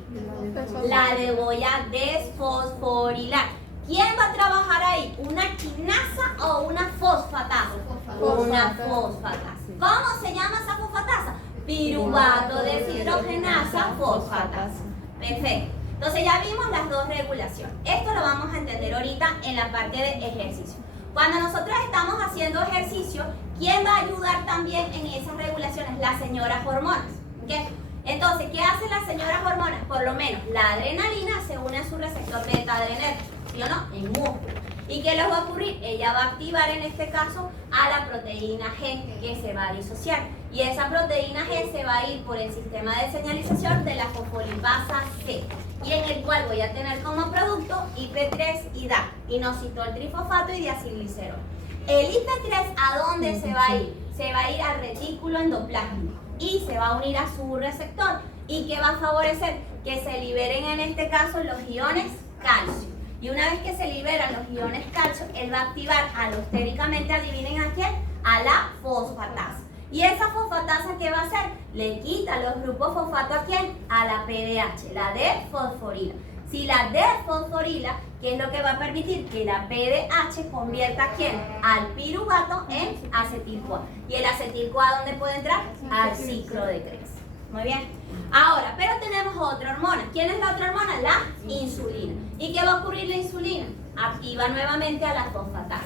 Voy a desfosforilar. ¿Quién va a trabajar ahí? ¿Una quinasa o una fosfatasa? Una fosfatasa. ¿Cómo se llama esa fosfatasa? Piruvato deshidrogenasa fosfatasa. Perfecto. Entonces ya vimos las dos regulaciones. Esto lo vamos a entender ahorita en la parte de ejercicio. Cuando nosotros estamos haciendo ejercicio, ¿quién va a ayudar también en esas regulaciones? Las señoras hormonas. ¿Okay? Entonces, ¿qué hacen las señoras hormonas? Por lo menos la adrenalina se une a su receptor beta-adrenérgico, ¿sí o no? En músculo. ¿Y qué les va a ocurrir? Ella va a activar en este caso a la proteína G, que se va a disociar. Y esa proteína G se va a ir por el sistema de señalización de la fosfolipasa C, y en el cual voy a tener como producto IP3 y DAC, inositol trifosfato y diacilglicerol. El IP3, ¿a dónde se va a ir? Se va a ir al retículo endoplásmico y se va a unir a su receptor. ¿Y qué va a favorecer? Que se liberen en este caso los iones calcio. Y una vez que se liberan los iones calcio, él va a activar alostéricamente, adivinen a quién, a la fosfatasa. ¿Y esa fosfatasa qué va a hacer? Le quita los grupos fosfato ¿a quién? A la PDH, la desfosforila. Si la desfosforila, ¿qué es lo que va a permitir? Que la PDH convierta ¿a quién? Al piruvato en acetil-CoA. ¿Y el acetil-CoA dónde puede entrar? Al ciclo de Krebs. Muy bien. Ahora, pero tenemos otra hormona. ¿Quién es la otra hormona? La insulina. ¿Y qué va a ocurrir la insulina? Activa nuevamente a la fosfatasa.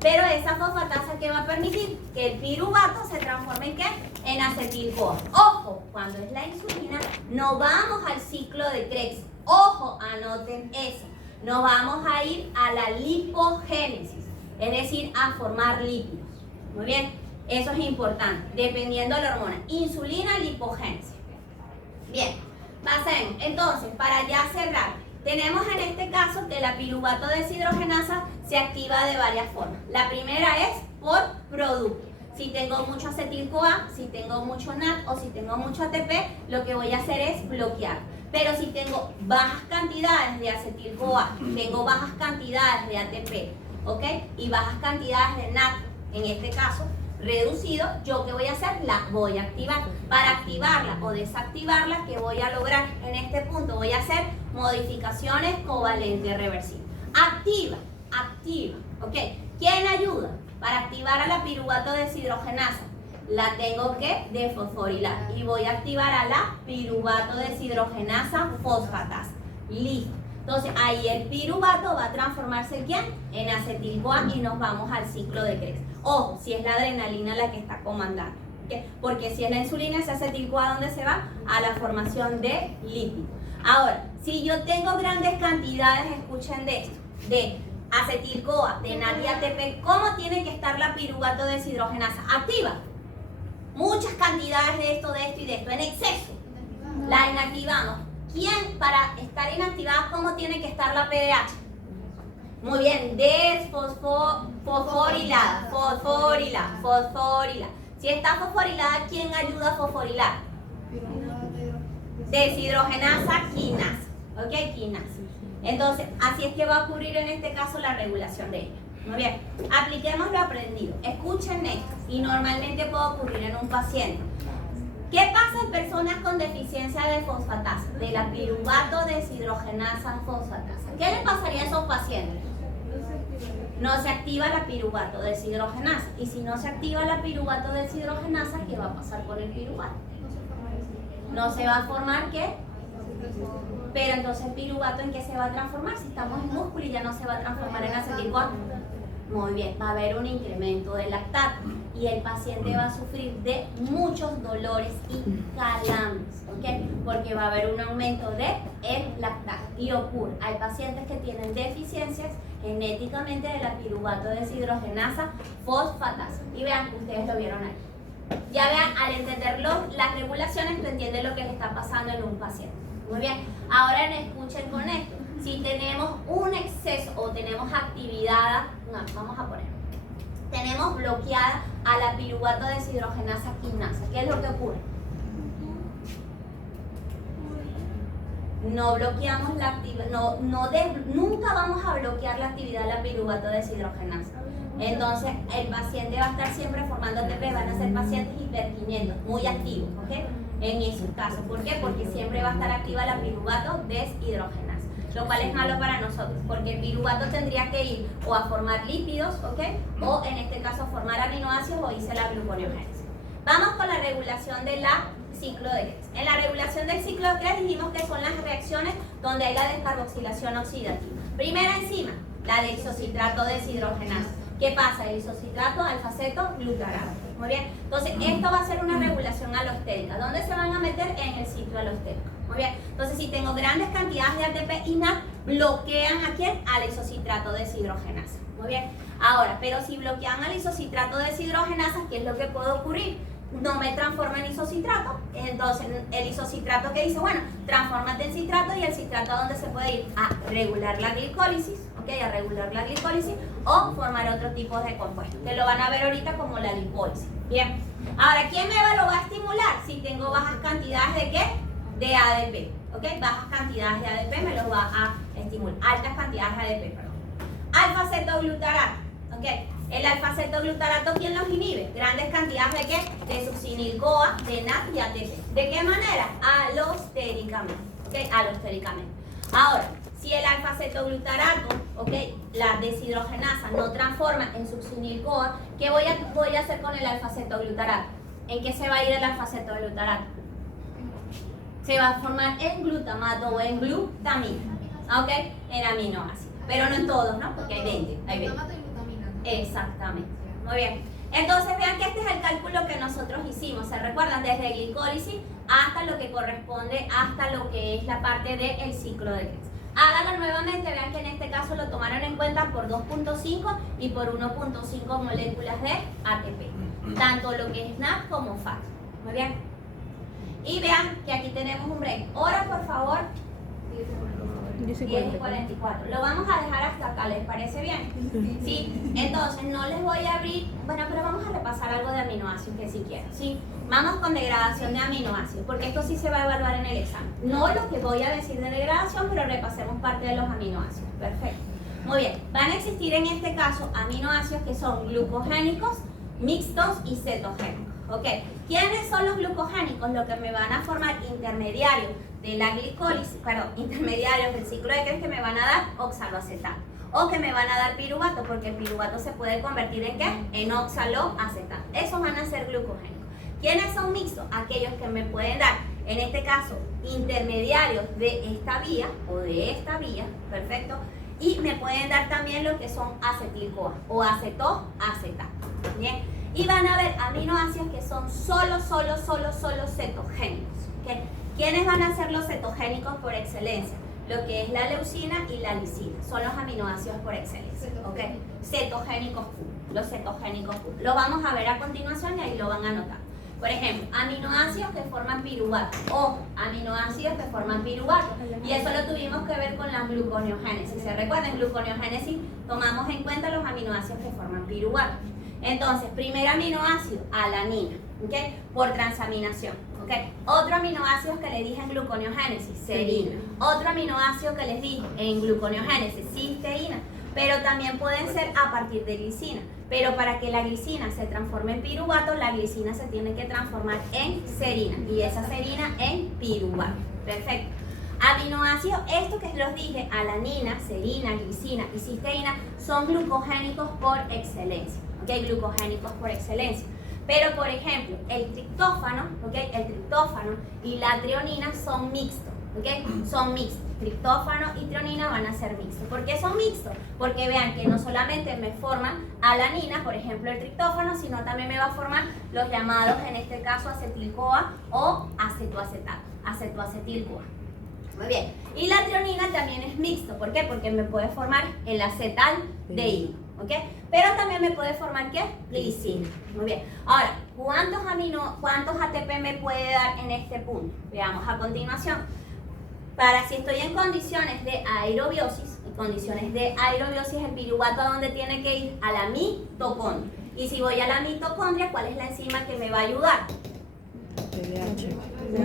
Pero esa fosfatasa, ¿qué va a permitir? Que el piruvato se transforme ¿en qué? En acetil-CoA. Ojo, cuando es la insulina, no vamos al ciclo de Krebs. Ojo, anoten eso. No vamos a ir a la lipogénesis, es decir, a formar lípidos. Muy bien, eso es importante, dependiendo de la hormona. Insulina, lipogénesis. Bien, pasemos. Entonces, para ya cerrar, tenemos en este caso que la piruvato deshidrogenasa se activa de varias formas. La primera es por producto. Si tengo mucho acetil-CoA, si tengo mucho NAD o si tengo mucho ATP, lo que voy a hacer es bloquear. Pero si tengo bajas cantidades de acetil-CoA, tengo bajas cantidades de ATP, ¿ok? Y bajas cantidades de NAD, en este caso, reducido, ¿yo qué voy a hacer? La voy a activar. Para activarla o desactivarla, ¿qué voy a lograr? En este punto voy a hacer modificaciones covalentes reversibles. Activa, ¿ok? ¿Quién ayuda? Para activar a la piruvato deshidrogenasa, la tengo que desfosforilar y voy a activar a la piruvato deshidrogenasa fosfatasa. Listo. Entonces ahí el piruvato va a transformarse ¿en quién? En acetil-CoA y nos vamos al ciclo de Krebs. Ojo, si es la adrenalina la que está comandando, ¿okay? Porque si es la insulina, ese acetil-CoA, ¿dónde se va? A la formación de lípidos. Ahora, si yo tengo grandes cantidades, escuchen de esto, de acetil-CoA, de NAD y ATP, ¿cómo tiene que estar la piruvato deshidrogenasa? Activa. Muchas cantidades de esto y de esto, en exceso. La inactivamos. ¿Quién para estar inactivada, cómo tiene que estar la PDH? Muy bien, desfosforilada, fosforilada. Si está fosforilada, ¿quién ayuda a fosforilar? Deshidrogenasa quinasa, ¿ok? Quinasa. Entonces, así es que va a ocurrir en este caso la regulación de ella. Muy bien, apliquemos lo aprendido. Escuchen esto, y normalmente puede ocurrir en un paciente. ¿Qué pasa en personas con deficiencia de fosfatasa? De la piruvato deshidrogenasa fosfatasa. ¿Qué le pasaría a esos pacientes? No se activa la piruvato deshidrogenasa. Y si no se activa la piruvato deshidrogenasa, ¿qué va a pasar con el piruvato? No se va a formar, ¿qué? Pero entonces el piruvato, ¿en qué se va a transformar? Si estamos en músculo y ya no se va a transformar en acetil-CoA. Muy bien, va a haber un incremento del lactato y el paciente va a sufrir de muchos dolores y calambres, ¿ok? Porque va a haber un aumento del lactato y ocurre. Hay pacientes que tienen deficiencias genéticamente de la piruvato deshidrogenasa fosfatasa. Y vean que ustedes lo vieron ahí. Ya vean, al entender las regulaciones, tú entiendes lo que le está pasando en un paciente. Muy bien, ahora escuchen con esto. Si tenemos un exceso o tenemos actividad, vamos a poner, tenemos bloqueada a la piruvato deshidrogenasa quinasa, ¿qué es lo que ocurre? No bloqueamos la actividad, nunca vamos a bloquear la actividad de la piruvato deshidrogenasa. Entonces, el paciente va a estar siempre formando ATP, van a ser pacientes hiperquinetos, muy activos, ¿ok? En esos casos, ¿por qué? Porque siempre va a estar activa la piruvato deshidrogenasa, lo cual es malo para nosotros, porque el piruvato tendría que ir o a formar lípidos, ¿ok? O en este caso formar aminoácidos o irse la gluconeogénesis. Vamos con la regulación de la ciclo de Krebs. En la regulación del ciclo de Krebs dijimos que son las reacciones donde hay la descarboxilación oxidativa. Primera enzima, la de isocitrato deshidrogenasa. ¿Qué pasa? El isocitrato alfa-ceto-glutarato. Muy bien. Entonces, esto va a ser una regulación alostérica. ¿Dónde se van a meter? En el ciclo alostérico. Muy bien. Entonces, si tengo grandes cantidades de ATP y NAD, bloquean ¿a quién? Al isocitrato deshidrogenasa. Muy bien. Ahora, pero si bloquean al isocitrato deshidrogenasa, ¿qué es lo que puede ocurrir? No me transforma en isocitrato. Entonces, el isocitrato que dice, bueno, transfórmate en citrato, y el citrato, ¿a dónde se puede ir? A regular la glicólisis, ¿ok? A regular la glicólisis o formar otro tipo de compuestos, que lo van a ver ahorita como la lipólisis. Bien. Ahora, ¿quién me lo va a estimular? Si tengo bajas cantidades de ¿qué? De ADP, ¿ok? Bajas cantidades de ADP me los va a estimular. Altas cantidades de ADP, perdón. Alfa-cetoglutarato, ¿ok? El alfa-cetoglutarato, ¿quién los inhibe? Grandes cantidades de ¿qué? De succinil-CoA, de NAD y ATP. ¿De qué manera? Alostéricamente, ¿ok? Alostéricamente. Ahora, si el alfa-cetoglutarato, ¿ok? La deshidrogenasa no transforma en succinil-CoA, ¿qué voy a hacer con el alfa-cetoglutarato? ¿En qué se va a ir el alfa-cetoglutarato? Se va a formar en glutamato o en glutamina, ¿ok? En aminoácidos. Pero no en todos, ¿no? Porque hay 20. Exactamente. Muy bien. Entonces vean que este es el cálculo que nosotros hicimos. ¿Se recuerdan? Desde glicólisis hasta lo que corresponde, hasta lo que es la parte del ciclo de Krebs. Háganlo nuevamente. Vean que en este caso lo tomaron en cuenta por 2.5 y por 1.5 moléculas de ATP. Tanto lo que es NAD como FAT. Muy bien. Y vean que aquí tenemos un break. Hora, por favor. 10:44. Lo vamos a dejar hasta acá, ¿les parece bien? Sí. Entonces, no les voy a abrir. Bueno, pero vamos a repasar algo de aminoácidos que si quiero. Sí. Vamos con degradación de aminoácidos, porque esto sí se va a evaluar en el examen. No lo que voy a decir de degradación, pero repasemos parte de los aminoácidos. Perfecto. Muy bien. Van a existir en este caso aminoácidos que son glucogénicos, mixtos y cetogénicos. ¿Ok? ¿Quiénes son los glucogénicos? Los que me van a formar intermediarios de la glicólisis, intermediarios del ciclo de Krebs, que me van a dar oxaloacetato o que me van a dar piruvato, porque el piruvato se puede convertir en ¿qué? En oxaloacetato. Esos van a ser glucogénicos. ¿Quiénes son mixtos? Aquellos que me pueden dar, en este caso, intermediarios de esta vía o de esta vía, perfecto, y me pueden dar también lo que son acetil-CoA o acetoacetato. Bien. Y van a haber aminoácidos que son solo cetogénicos. ¿Okay? ¿Quiénes van a ser los cetogénicos por excelencia? Lo que es la leucina y la lisina. Son los aminoácidos por excelencia. ¿Okay? Cetogénicos puro. Los cetogénicos puros. Lo vamos a ver a continuación y ahí lo van a anotar. Por ejemplo, aminoácidos que forman piruvato o aminoácidos que forman piruvato. Y eso lo tuvimos que ver con la gluconeogénesis. ¿Se recuerdan? En gluconeogénesis tomamos en cuenta los aminoácidos que forman piruvato. Entonces, primer aminoácido, alanina, ¿ok? Por transaminación, ¿ok? Otro aminoácido que les dije en gluconeogénesis, serina. Otro aminoácido que les dije en gluconeogénesis, cisteína. Pero también pueden ser a partir de glicina. Pero para que la glicina se transforme en piruvato, la glicina se tiene que transformar en serina. Y esa serina en piruvato. Perfecto. Aminoácidos, estos que los dije, alanina, serina, glicina y cisteína, son glucogénicos por excelencia. ¿Ok? Glucogénicos por excelencia. Pero, por ejemplo, el triptófano, ¿ok? El triptófano y la treonina son mixtos. ¿Ok? Son mixtos. Triptófano y treonina van a ser mixtos. ¿Por qué son mixtos? Porque vean que no solamente me forman alanina, por ejemplo el triptófano, sino también me va a formar los llamados, en este caso, acetil-CoA o acetoacetato, acetoacetil-CoA. Muy bien. Y la treonina también es mixto. ¿Por qué? Porque me puede formar el acetaldehído. ¿Ok? Pero también me puede formar, ¿qué? Glicina. Muy bien. Ahora, ¿cuántos ATP me puede dar en este punto? Veamos a continuación. Para si estoy en condiciones de aerobiosis, el piruvato, ¿a dónde tiene que ir? A la mitocondria. Y si voy a la mitocondria, ¿cuál es la enzima que me va a ayudar?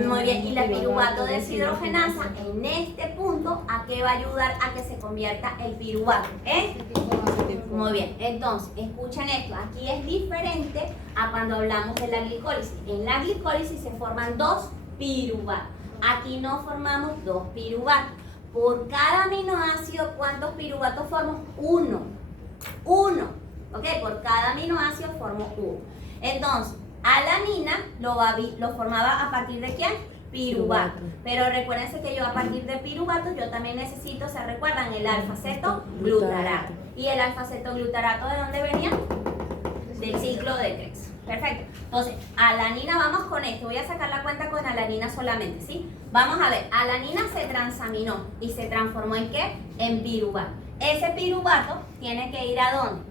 Muy bien, y la piruvato deshidrogenasa en este punto, ¿a qué va a ayudar a que se convierta el piruvato? Muy bien, entonces, escuchen esto, aquí es diferente a cuando hablamos de la glicólisis. En la glicólisis se forman dos piruvatos. Aquí no formamos dos piruvatos. Por cada aminoácido, ¿cuántos piruvatos formo? Uno. ¿Ok? Por cada aminoácido formo uno. Entonces, alanina lo formaba a partir de ¿quién? Piruvato. Pero recuérdense que yo a partir de piruvato yo también necesito, ¿se recuerdan? El alfa-cetoglutarato. ¿Y el alfa-cetoglutarato de dónde venía? Del ciclo de Krebs. Perfecto. Entonces, alanina, vamos con esto. Voy a sacar la cuenta con alanina solamente, ¿sí? Vamos a ver, alanina se transaminó y se transformó ¿en qué? En piruvato. Ese piruvato tiene que ir ¿a dónde?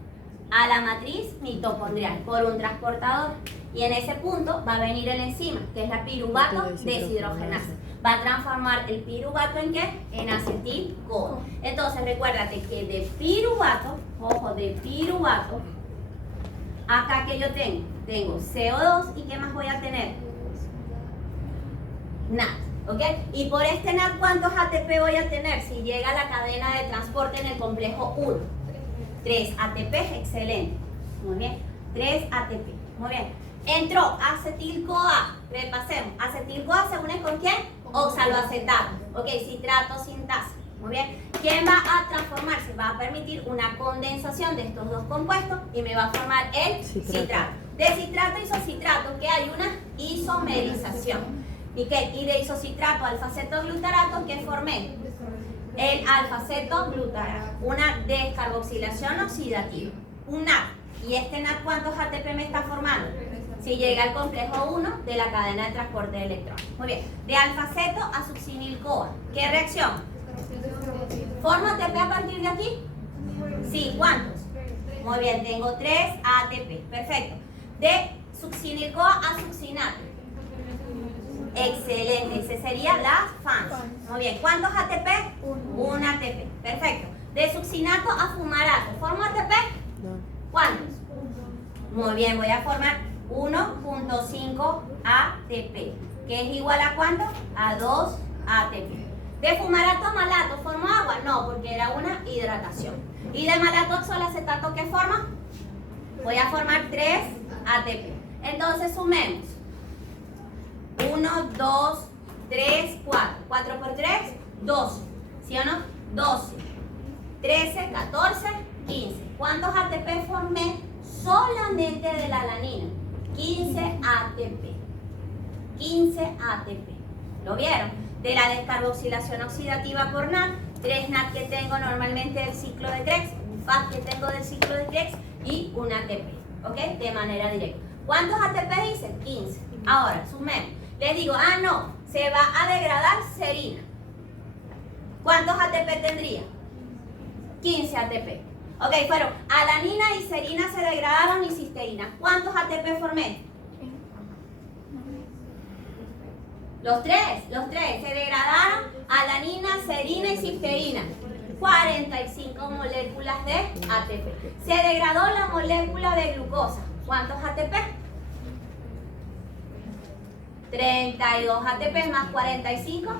A la matriz mitocondrial por un transportador. Y en ese punto va a venir el enzima, que es la piruvato deshidrogenasa. Va a transformar el piruvato ¿en qué? En acetil-CoA. Entonces, recuérdate que de piruvato, ojo, de piruvato, acá que yo tengo CO2 y ¿qué más voy a tener? NAD, ¿ok? Y por este NAD, ¿cuántos ATP voy a tener si llega a la cadena de transporte en el complejo 1? 3 ATP, excelente. Muy bien, 3 ATP, muy bien. Entró acetil-CoA, repasemos. Acetil-CoA se une ¿con quién? Oxaloacetato, ¿ok? Citrato sintasa. Muy bien. ¿Quién va a transformarse? Va a permitir una condensación de estos dos compuestos y me va a formar el citrato. De citrato a isocitrato, que hay una isomerización. ¿Y qué? Y de isocitrato a alfa-cetoglutarato, ¿qué formé? El alfa-cetoglutarato. Una descarboxilación oxidativa. Un NAD. ¿Y este NAD cuántos ATP me está formando? Si llega al complejo 1 de la cadena de transporte de electrones. Muy bien. De alfa-ceto a succinil-CoA. ¿Qué reacción? ¿Forma ATP a partir de aquí? Sí, ¿cuántos? Muy bien, tengo 3 ATP. Perfecto. De succinil-CoA a succinato. Excelente, ese sería la FANS. Muy bien, ¿cuántos ATP? Un ATP. Perfecto. De succinato a fumarato. ¿Forma ATP? No. ¿Cuántos? Muy bien, voy a formar 1.5 ATP. ¿Que es igual a cuánto? A 2 ATP. ¿De fumarato a malato formo agua? No, porque era una hidratación. ¿Y de malatoxolacetato qué forma? Voy a formar 3 ATP. Entonces sumemos. 1, 2, 3, 4. 4 por 3, 12. ¿Sí o no? 12. 13, 14, 15. ¿Cuántos ATP formé solamente de la alanina? 15 ATP. 15 ATP. ¿Lo vieron? De la descarboxilación oxidativa por NAD, 3 NAD que tengo normalmente del ciclo de Krebs, un FAD que tengo del ciclo de Krebs y un ATP, ¿ok? De manera directa. ¿Cuántos ATP hice? 15. Ahora, sumemos. Les digo, no, se va a degradar serina. ¿Cuántos ATP tendría? 15 ATP. Ok, fueron alanina y serina se degradaron y cisteína. ¿Cuántos ATP formé? Los tres se degradaron a alanina, serina y cisteína. 45 moléculas de ATP. Se degradó la molécula de glucosa. ¿Cuántos ATP? 32 ATP más 45.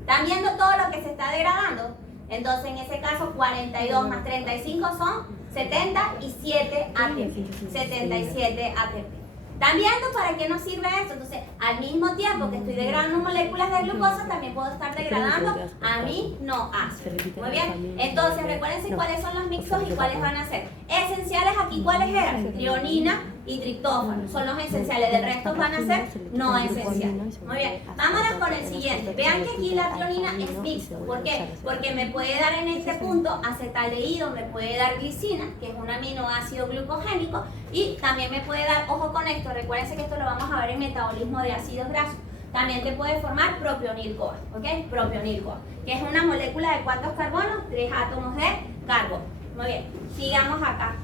¿Están viendo todo lo que se está degradando? Entonces, en ese caso, 42 más 35 son 77 ATP. 77 ATP. ¿Están viendo para qué nos sirve esto? Entonces, al mismo tiempo que estoy degradando moléculas de glucosa, también puedo estar degradando aminoácidos. Muy bien. Entonces, recuérdense cuáles son los mixtos y cuáles van a ser. Esenciales aquí, ¿cuáles eran? Trionina y triptófano. Son los esenciales. Del resto van a ser no esenciales. Muy bien. Vámonos con el siguiente. Vean que aquí la trionina es mixto. ¿Por qué? Porque me puede dar en este punto acetaldehído, me puede dar glicina, que es un aminoácido glucogénico, y también me puede dar, ojo con esto, recuérdense que esto lo vamos a ver en metabolismo de ácidos grasos. También te puede formar propionil-CoA, ¿ok? Propionil-CoA, que es una molécula de ¿cuántos carbonos? 3 átomos de carbono. Muy bien, sigamos acá.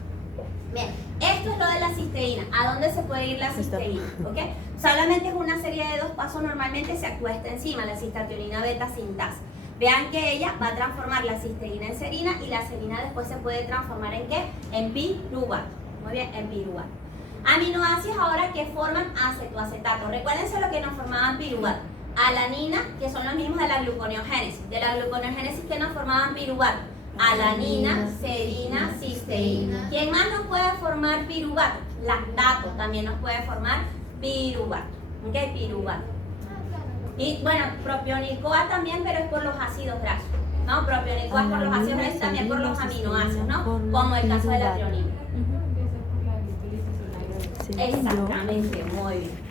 Bien, esto es lo de la cisteína. ¿A dónde se puede ir la cisteína? ¿Ok? Solamente es una serie de 2 pasos, normalmente se acuesta encima, la cistationina beta sintasa. Vean que ella va a transformar la cisteína en serina y la serina después se puede transformar ¿en qué? En piruvato. Muy bien, en piruvato. Aminoácidos ahora que forman acetoacetato. Recuérdense lo que nos formaban piruvato. Alanina, que son los mismos de la gluconeogénesis. De la gluconeogénesis que nos formaban piruvato. Alanina, serina, cisteína. ¿Quién más nos puede formar piruvato? Lactato también nos puede formar piruvato. ¿Ok? Piruvato. Y bueno, propionil-CoA también, pero es por los ácidos grasos. ¿No? Propionil-CoA es por los ácidos grasos y también por los aminoácidos, ¿no? Como el caso de la trionina. Exactamente, muy bien.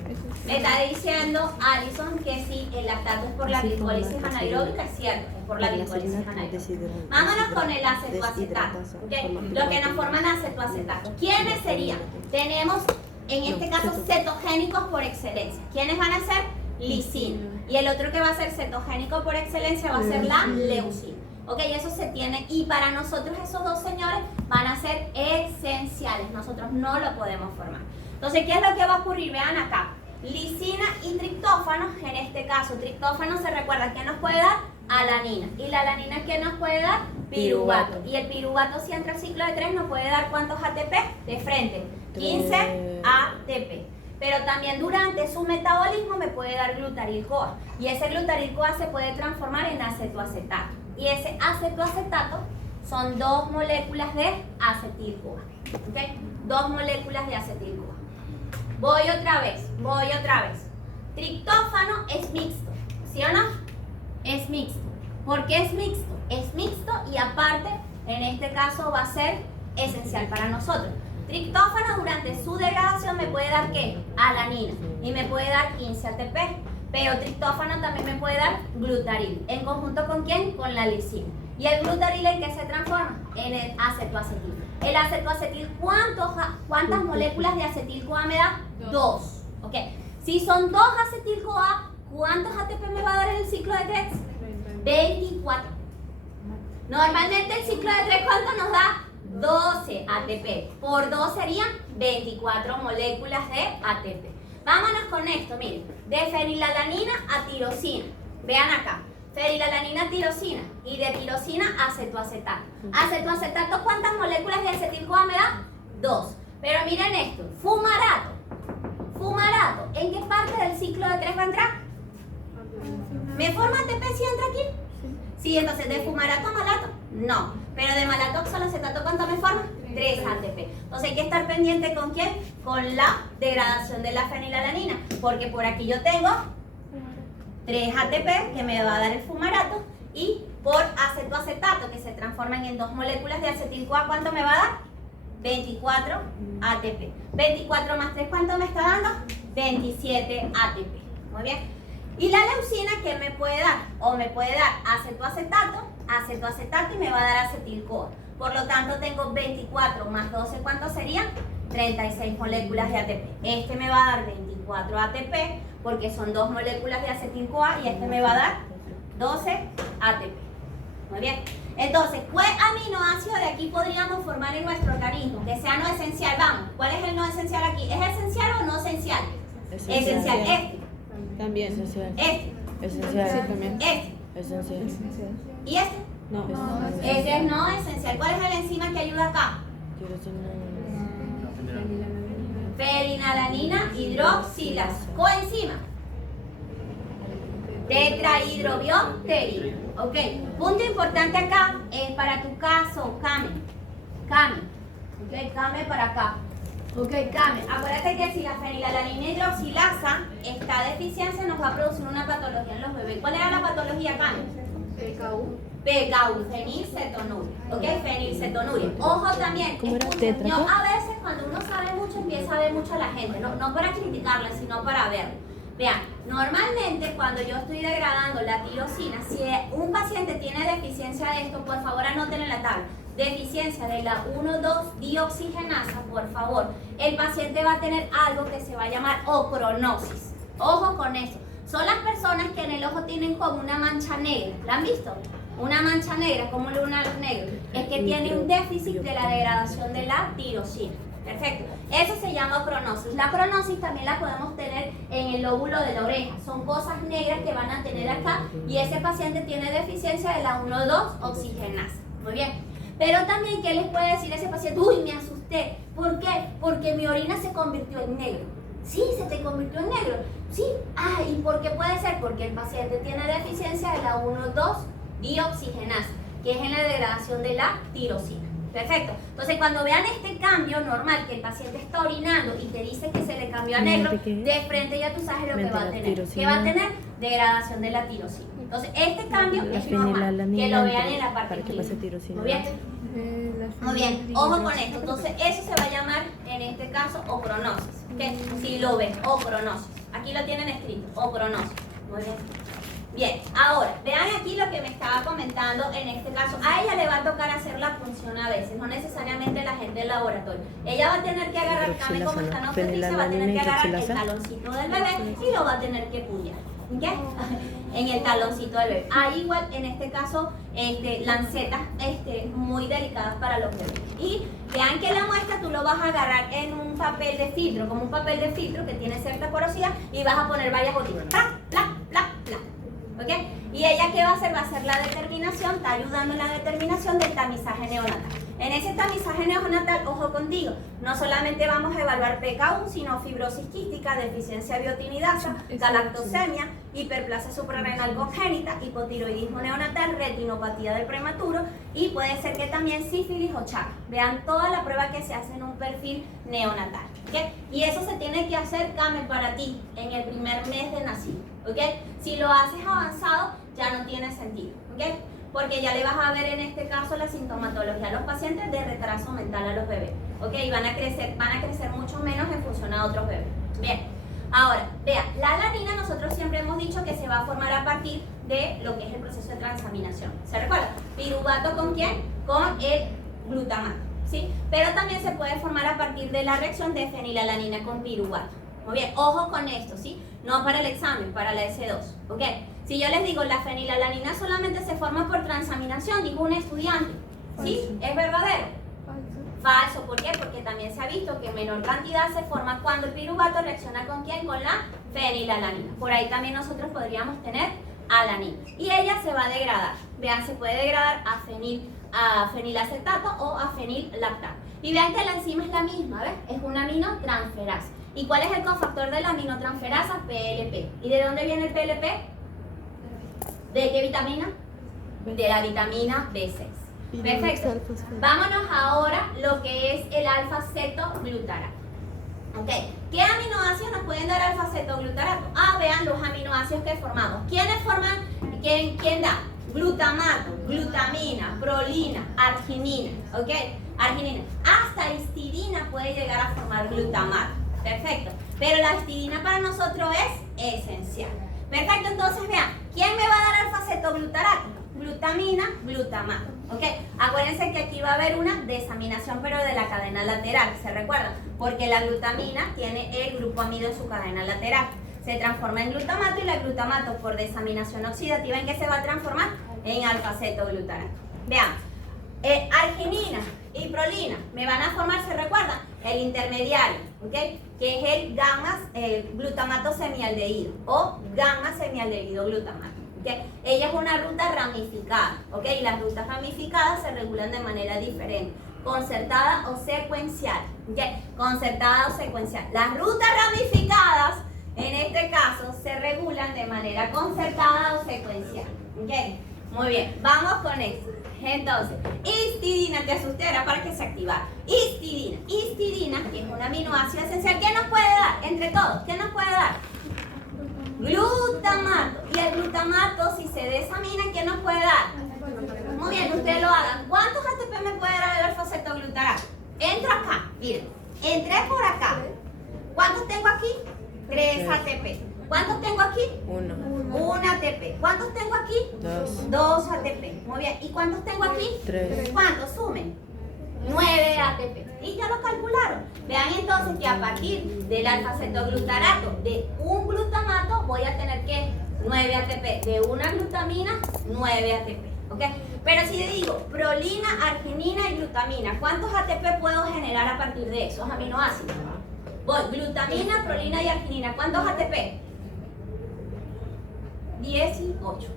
Me está diciendo Alison que sí, el lactato es por la glicólisis anaeróbica, es cierto, es por la glicólisis anaeróbica. Vámonos con el acetoacetato, ¿okay? Lo que nos forman acetoacetato. ¿Quiénes serían? Tenemos, en este caso, cetogénicos por excelencia. ¿Quiénes van a ser? Lisina. Y el otro que va a ser cetogénico por excelencia va a ser la leucina. Ok, eso se tiene, y para nosotros esos dos señores van a ser esenciales. Nosotros no lo podemos formar. Entonces, ¿qué es lo que va a ocurrir? Vean acá. Lisina y triptófano, en este caso, triptófano se recuerda que nos puede dar alanina. Y la alanina, ¿qué nos puede dar? Piruvato. Y el piruvato, si entra al ciclo de 3, nos puede dar ¿cuántos ATP? De frente, 15 ATP. Pero también durante su metabolismo me puede dar glutaril-CoA. Y ese glutaril-CoA se puede transformar en acetoacetato. Y ese acetoacetato son 2 moléculas de acetil-CoA. ¿Ok? 2 moléculas de acetil-CoA. Voy otra vez. Triptófano es mixto, ¿sí o no? Es mixto. ¿Por qué es mixto? Es mixto y aparte, en este caso va a ser esencial para nosotros. Triptófano durante su degradación me puede dar ¿qué? Alanina y me puede dar 15 ATP. Pero triptófano también me puede dar glutaril. ¿En conjunto con quién? Con la lisina. ¿Y el glutaril en qué se transforma? En el acetoacetil. El acetoacetil, ¿cuántas moléculas de acetil-CoA me da? 2. ¿Ok? Si son 2 acetil-CoA, ¿cuántos ATP me va a dar en el ciclo de 3? 24. Normalmente el ciclo de 3, ¿cuánto nos da? 12 ATP. Por 2 serían 24 moléculas de ATP. Vámonos con esto, miren. De fenilalanina a tirosina. Vean acá. Fenilalanina a tirosina. Y de tirosina a acetoacetato. Acetoacetato, ¿cuántas moléculas de acetil-CoA me da? 2. Pero miren esto. Fumarato. Fumarato. ¿En qué parte del ciclo de 3 va a entrar? ¿Me forma ATP si entra aquí? Sí, entonces de fumarato a malato. No. Pero de malato a oxaloacetato, ¿cuánto me forma? 3 ATP. Entonces hay que estar pendiente ¿con quién? Con la degradación de la fenilalanina. Porque por aquí yo tengo 3 ATP que me va a dar el fumarato. Y por acetoacetato, que se transforman en 2 moléculas de acetil-CoA, ¿cuánto me va a dar? 24 ATP. 24 más 3, ¿cuánto me está dando? 27 ATP. Muy bien. Y la leucina, ¿qué me puede dar? O me puede dar acetoacetato y me va a dar acetil-CoA. Por lo tanto, tengo 24 más 12, ¿cuánto serían? 36 moléculas de ATP. Este me va a dar 24 ATP porque son 2 moléculas de acetil-CoA y este me va a dar 12 ATP. Muy bien. Entonces, ¿qué aminoácido de aquí podríamos formar en nuestro organismo? Que sea no esencial. Vamos, ¿cuál es el no esencial aquí? ¿Es esencial o no esencial? Esencial. Este. También. Esencial. Este, Esencial. Sí, también. este. Esencial. ¿Y este? No, Ese es no esencial. ¿Cuál es el enzima que ayuda acá? Fenilalanina hidroxilasa. Coenzima. Tetrahidrobiopterin. Ok. Punto importante acá es para tu caso, Kame. Ok, Kame para acá. Ok, Kame. Acuérdate que si la fenilalanina hidroxilasa está deficiencia, nos va a producir una patología en los bebés. ¿Cuál era la patología, Kame? PKU, fenilcetonuria. Ok, fenilcetonuria. Ojo también. ¿Cómo era? Escuchen, ¿Tetra? yo a veces cuando uno sabe mucho empieza a ver mucho a la gente. No para criticarla, sino para verlo. Vean, normalmente cuando yo estoy degradando la tirosina, si un paciente tiene deficiencia de esto, por favor anoten en la tabla. Deficiencia de la 1,2-dioxigenasa, por favor. El paciente va a tener algo que se va a llamar ocronosis. Ojo con eso. Son las personas que en el ojo tienen como una mancha negra. ¿La han visto? Una mancha negra, como un lunar negro. Es que tiene un déficit de la degradación de la tirosina. Perfecto. Eso se llama cronosis. La cronosis también la podemos tener en el lóbulo de la oreja. Son cosas negras que van a tener acá y ese paciente tiene deficiencia de la 1,2-oxigenasa. Muy bien. Pero también, ¿qué les puede decir ese paciente? Uy, me asusté. ¿Por qué? Porque mi orina se convirtió en negro. Sí, se te convirtió en negro. Sí. Ah, ¿y por qué puede ser? Porque el paciente tiene deficiencia de la 1,2-dioxigenasa, que es en la degradación de la tirosina. Perfecto. Entonces, cuando vean este cambio normal, que el paciente está orinando y te dice que se le cambió a negro, de frente ya tú sabes lo que va a tener. ¿Qué va a tener? Degradación de la tirosina. Entonces, este cambio es normal, que lo vean en la parte clínica. Muy bien. Muy bien, ojo con esto. Entonces, eso se va a llamar, en este caso, ocronosis. ¿Okay? Si lo ven, ocronosis. Aquí lo tienen escrito, ocronosis. Muy bien. Bien, ahora, vean aquí lo que me estaba comentando en este caso. A ella le va a tocar hacer la punción a veces, no necesariamente la gente del laboratorio. Ella va a tener que agarrar, Kame, como está no feliz, va a tener que agarrar el taloncito del bebé y lo va a tener que pullar. ¿Ok? En el taloncito del bebé. Hay igual, en este caso, lancetas muy delicadas para los bebés. Y vean que la muestra tú lo vas a agarrar en un papel de filtro, como un papel de filtro que tiene cierta porosidad, y vas a poner varias gotitas. ¡Plac, plac, plac, plac! ¿Ok? Y ella, ¿qué va a hacer? Va a hacer la determinación, está ayudando en la determinación del tamizaje neonatal. En ese tamizaje neonatal, ojo contigo, no solamente vamos a evaluar PKU, sino fibrosis quística, deficiencia biotinidasa, galactosemia, hiperplasia suprarrenal congénita, hipotiroidismo neonatal, retinopatía del prematuro y puede ser que también sífilis o chakra. Vean toda la prueba que se hace en un perfil neonatal. ¿Okay? Y eso se tiene que hacer, Kame, para ti en el primer mes de nacido. ¿Okay? Si lo haces avanzado, ya no tiene sentido. ¿Okay? Porque ya le vas a ver en este caso la sintomatología a los pacientes de retraso mental a los bebés. ¿Ok? Y van a crecer mucho menos en función a otros bebés. Bien. Ahora, vean, la alanina nosotros siempre hemos dicho que se va a formar a partir de lo que es el proceso de transaminación. ¿Se recuerda? Piruvato, ¿con quién? Con el glutamato. ¿Sí? Pero también se puede formar a partir de la reacción de fenilalanina con piruvato. Muy bien, ojo con esto, ¿sí? No para el examen, para la S2. ¿Ok? Si yo les digo, la fenilalanina solamente se forma por transaminación, dijo un estudiante. ¿Sí? ¿Es verdadero? Falso. ¿Por qué? Porque también se ha visto que en menor cantidad se forma cuando el piruvato reacciona ¿con quién? Con la fenilalanina. Por ahí también nosotros podríamos tener alanina. Y ella se va a degradar. Vean, se puede degradar a fenilacetato o a fenillactato. Y vean que la enzima es la misma, ¿ves? Es una aminotransferasa. ¿Y cuál es el cofactor de la aminotransferasa? PLP. ¿Y de dónde viene el PLP? ¿De qué vitamina? De la vitamina B6. Perfecto. Vámonos ahora a lo que es el alfa-cetoglutarato. ¿Ok? ¿Qué aminoácidos nos pueden dar alfa-cetoglutarato? Ah, vean los aminoácidos que formamos. ¿Quiénes forman? ¿Quién da? Glutamato, glutamina, prolina, arginina. ¿Ok? Arginina. Hasta histidina puede llegar a formar glutamato. Perfecto. Pero la histidina para nosotros es esencial. Perfecto, entonces vean, ¿quién me va a dar alfa-cetoglutarato? Glutamina, glutamato. ¿Ok? Acuérdense que aquí va a haber una desaminación, pero de la cadena lateral, ¿se recuerdan? Porque la glutamina tiene el grupo amido en su cadena lateral. Se transforma en glutamato y la glutamato por desaminación oxidativa, ¿en qué se va a transformar? En alfa-cetoglutarato. Veamos. Arginina y prolina me van a formar, ¿se recuerdan? El intermediario, ¿ok? Que es el glutamato semialdehído o gamma semialdehído glutamato. ¿Okay? Ella es una ruta ramificada, ¿ok? Y las rutas ramificadas se regulan de manera diferente, concertada o secuencial, ¿ok? Concertada o secuencial. Las rutas ramificadas, en este caso, se regulan de manera concertada o secuencial, ¿ok? Muy bien, vamos con esto. Entonces, histidina, te asusté, era para que se activara. Histidina, que es un aminoácido esencial, ¿qué nos puede dar? Entre todos, ¿qué nos puede dar? Glutamato. Y el glutamato, si se desamina, ¿qué nos puede dar? Muy bien, ustedes lo hagan. ¿Cuántos ATP me puede dar el alfa-cetoglutarato? Entro acá, miren. Entré por acá. ¿Cuántos tengo aquí? 3 ATP. ¿Cuántos tengo aquí? 1. 1 ATP. ¿Cuántos tengo aquí? 2 ATP. Muy bien. ¿Y cuántos tengo aquí? 3. ¿Cuántos? Sumen. 9 ATP. Y ya lo calcularon. Vean entonces que a partir del alfa-cetoglutarato de un glutamato voy a tener que 9 ATP. De una glutamina, 9 ATP. ¿Ok? Pero si le digo prolina, arginina y glutamina, ¿cuántos ATP puedo generar a partir de esos aminoácidos? Voy, glutamina, prolina y arginina. ¿Cuántos ATP? 18.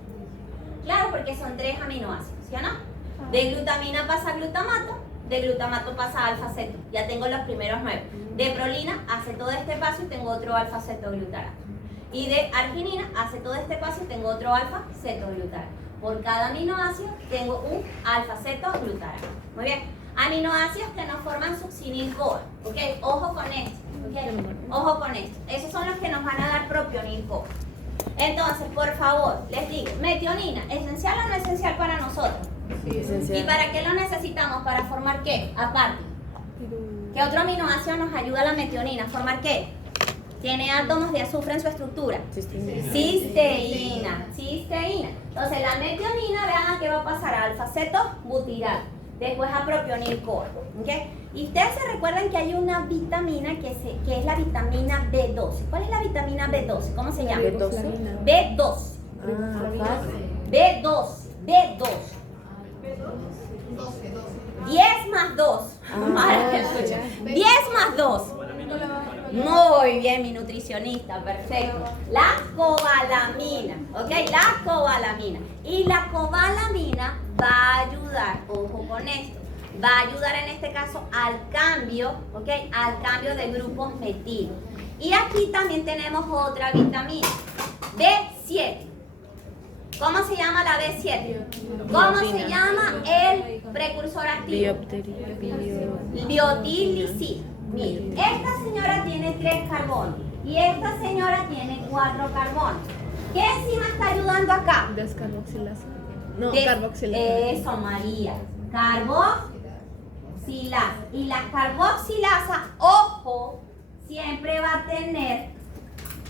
Claro, porque son 3 aminoácidos, ¿sí o no? De glutamina pasa a glutamato, de glutamato pasa a alfa-ceto. Ya tengo los primeros 9. De prolina hace todo este paso y tengo otro alfa-cetoglutarato. Y de arginina hace todo este paso y tengo otro alfa-cetoglutarato. Por cada aminoácido tengo un alfa-cetoglutarato. Muy bien. Aminoácidos que nos forman succinil-CoA. ¿Ok? Ojo con esto. ¿Ok? Ojo con esto. Esos son los que nos van a dar propionil-CoA. Entonces, por favor, les digo, metionina, ¿esencial o no esencial para nosotros? Sí, esencial. ¿Y para qué lo necesitamos? ¿Para formar qué? Aparte. ¿Qué otro aminoácido nos ayuda a la metionina? ¿Formar qué? Tiene átomos de azufre en su estructura. Cisteína. Entonces, la metionina, vean a qué va a pasar, a alfa-cetobutirato. Después a propionil-CoA. ¿Okay? Y ustedes se recuerdan que hay una vitamina que es la vitamina B12. ¿Cuál es la vitamina B12? ¿Cómo se llama? B12. B12. B12. 10 más 2. 10 más 2. Muy bien, mi nutricionista, perfecto. La cobalamina, ¿ok? La cobalamina. Y la cobalamina va a ayudar, ojo con esto, va a ayudar en este caso al cambio, ¿ok? Al cambio de grupos metil. Y aquí también tenemos otra vitamina, B7. ¿Cómo se llama la B7? ¿Cómo se llama el precursor activo? Biotilicil. Miren, esta señora tiene 3 carbonos y esta señora tiene 4 carbonos. ¿Qué enzima está ayudando acá? Descarboxilasa. No, carboxilasa. Eso, María. Carboxilasa. Y la carboxilasa, ojo, siempre va a tener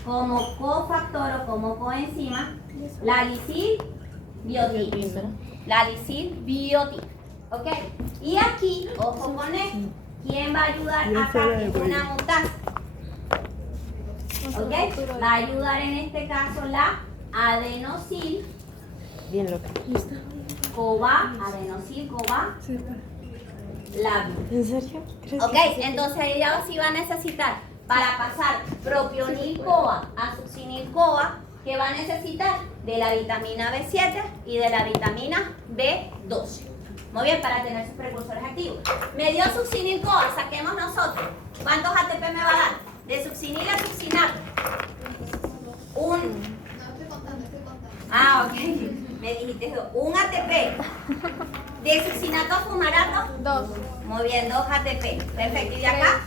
como cofactor o como coenzima la lisilbiotina. La lisilbiotina. ¿Ok? Y aquí, ojo con esto. ¿Quién va a ayudar acá? Es una mutasa. ¿Ok? Va a ayudar en este caso la adenosil. Bien loca. Adenosil, labio. ¿En serio? Ok, entonces ella sí va a necesitar, para pasar propionil-CoA a succinil-CoA, que va a necesitar de la vitamina B7 y de la vitamina B12. Muy bien, para tener sus precursores activos. Me dio succinil-CoA, saquemos nosotros. ¿Cuántos ATP me va a dar? De succinil a succinato. No, estoy contando. Ah, ok. Me dijiste 2. Un ATP. De succinato a fumarato. 2. Muy bien, 2 ATP. Perfecto. ¿Y de acá?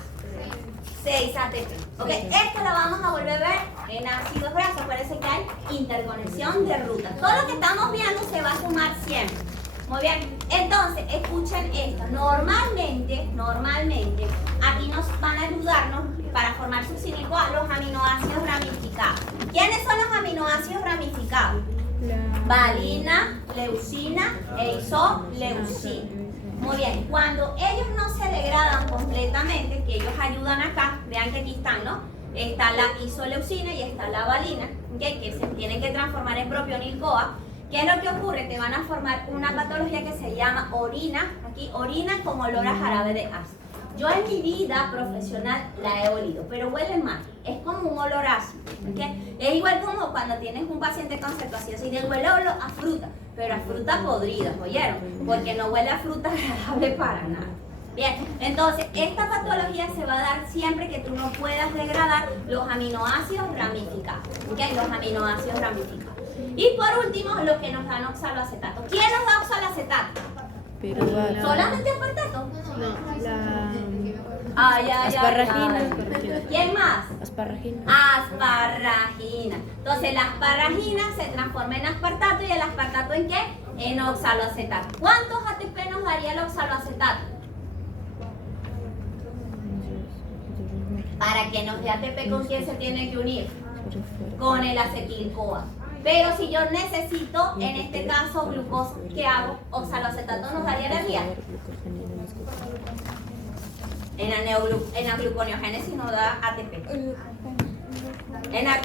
6 ATP. Ok, esto lo vamos a volver a ver en ácidos grasos. Parece que hay interconexión de rutas. Todo lo que estamos viendo se va a sumar siempre. Muy bien, entonces escuchen esto. Normalmente, aquí nos van a ayudarnos para formar succinil-CoA los aminoácidos ramificados. ¿Quiénes son los aminoácidos ramificados? Valina, leucina e isoleucina. Muy bien, cuando ellos no se degradan completamente, que ellos ayudan acá, vean que aquí están, ¿no? Está la isoleucina y está la valina, ¿okay? Que se tienen que transformar en propionil-CoA. ¿Qué es lo que ocurre? Te van a formar una patología que se llama orina, aquí, orina con olor a jarabe de ácido. Yo en mi vida profesional la he olido, pero huele mal, es como un olor ácido, ¿okay? Es igual como cuando tienes un paciente con cetoacidosis y huele a fruta, pero a fruta podrida, ¿oyeron? Porque no huele a fruta agradable para nada. Bien, entonces esta patología se va a dar siempre que tú no puedas degradar los aminoácidos ramificados, ¿ok? Los aminoácidos ramificados. Y por último, los que nos dan oxaloacetato. ¿Quién nos da oxaloacetato? ¿Solamente aspartato? No, la... Asparragina. ¿Quién más? Asparragina. Asparragina. Entonces la asparragina se transforma en aspartato y el aspartato ¿en qué? En oxaloacetato. ¿Cuántos ATP nos daría el oxaloacetato? Para que nos dé ATP, ¿con quién se tiene que unir? Con el acetil-CoA. Pero si yo necesito, en este caso, glucosa, ¿qué hago? Oxaloacetato nos daría energía. En la gluconeogénesis nos da ATP. En la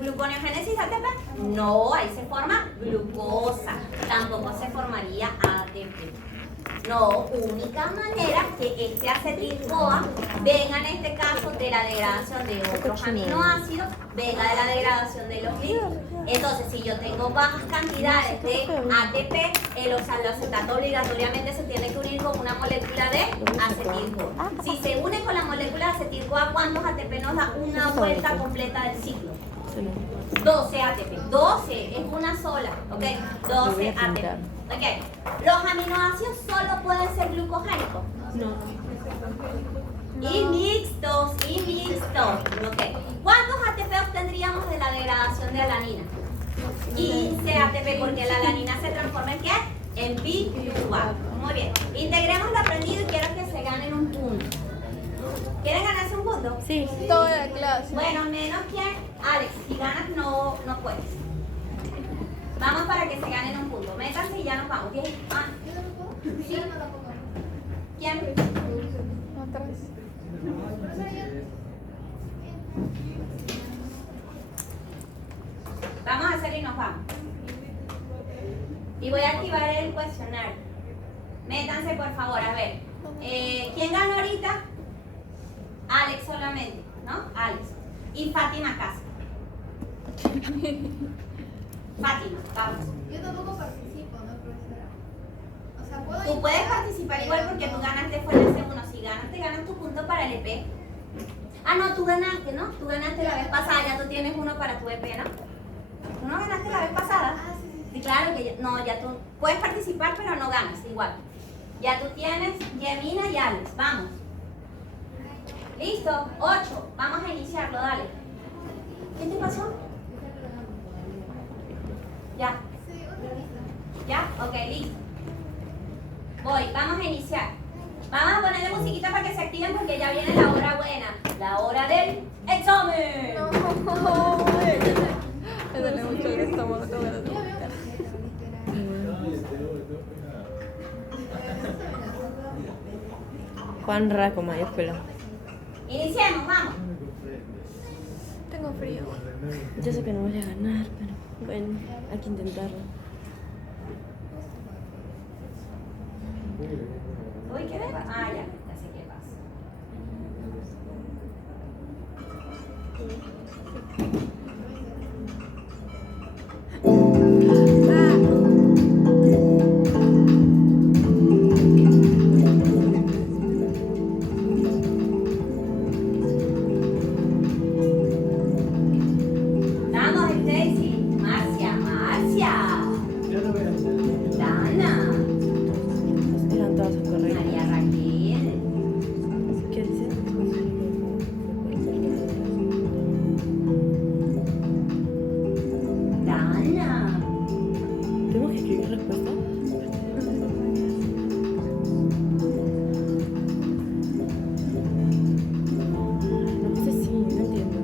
gluconeogénesis ATP, no, ahí se forma glucosa. Tampoco se formaría ATP. No, única manera que este acetil-CoA venga en este caso de la degradación de otros aminoácidos, venga de la degradación de los lípidos. Entonces, si yo tengo bajas cantidades de ATP, el oxaloacetato obligatoriamente se tiene que unir con una molécula de acetil-CoA. Si se une con la molécula de acetil-CoA, ¿cuántos ATP nos da una vuelta completa del ciclo? 12 ATP. 12 es una sola, ¿ok? 12 ATP. Ok, los aminoácidos solo pueden ser glucogénicos. No. Y mixtos, Ok. ¿Cuántos ATP obtendríamos de la degradación de alanina? 15 ATP, porque la alanina se transforma en ¿qué? En pi-rubato. Muy bien. Integremos lo aprendido y quiero que se ganen un punto. ¿Quieren ganarse un punto? Sí. Toda la clase. Bueno, menos que Alex. Si ganas, no puedes. Vamos para que se ganen un punto. Métanse y ya nos vamos. ¿Bien? Ah. ¿Sí? ¿Quién? Atrás. Vamos a hacer y nos vamos. Y voy a activar el cuestionario. Métanse, por favor, a ver. ¿Quién ganó ahorita? Alex solamente, ¿no? Alex. Y Fátima Casa. Fátima, vamos. Yo tampoco participo, ¿no, profesora? O sea, puedo... Tú puedes participar igual porque tú ganaste fue en ese uno. Si ganas, te ganas tu punto para el EP. Ah, no, tú ganaste, ¿no? Tú ganaste la vez pasada, ya tú tienes uno para tu EP, ¿no? ¿Tú no ganaste la vez pasada? Ah, sí. Sí, claro que ya tú puedes participar, pero no ganas, igual. Ya tú tienes Yemina y Alex, vamos. Listo, 8, vamos a iniciarlo, dale. ¿Qué te pasó? Ya. ¿Ya? Ok, listo. Voy, vamos a iniciar. Vamos a ponerle musiquita para que se activen porque ya viene la hora buena. La hora del examen. Me duele mucho el estómago. Juan Raco, mayúscula. Iniciemos, vamos. Tengo frío. Yo sé que no voy a ganar, pero bueno, hay que intentarlo. Uy, ¿qué le pasa? Ah, ya sé qué pasa. Vamos, Stacy. Marcia. Dana. Eran todas correctas. María Raquel. ¿Qué dice? Dana. ¿Tenemos que escribir respuesta? No sé si, no entiendo.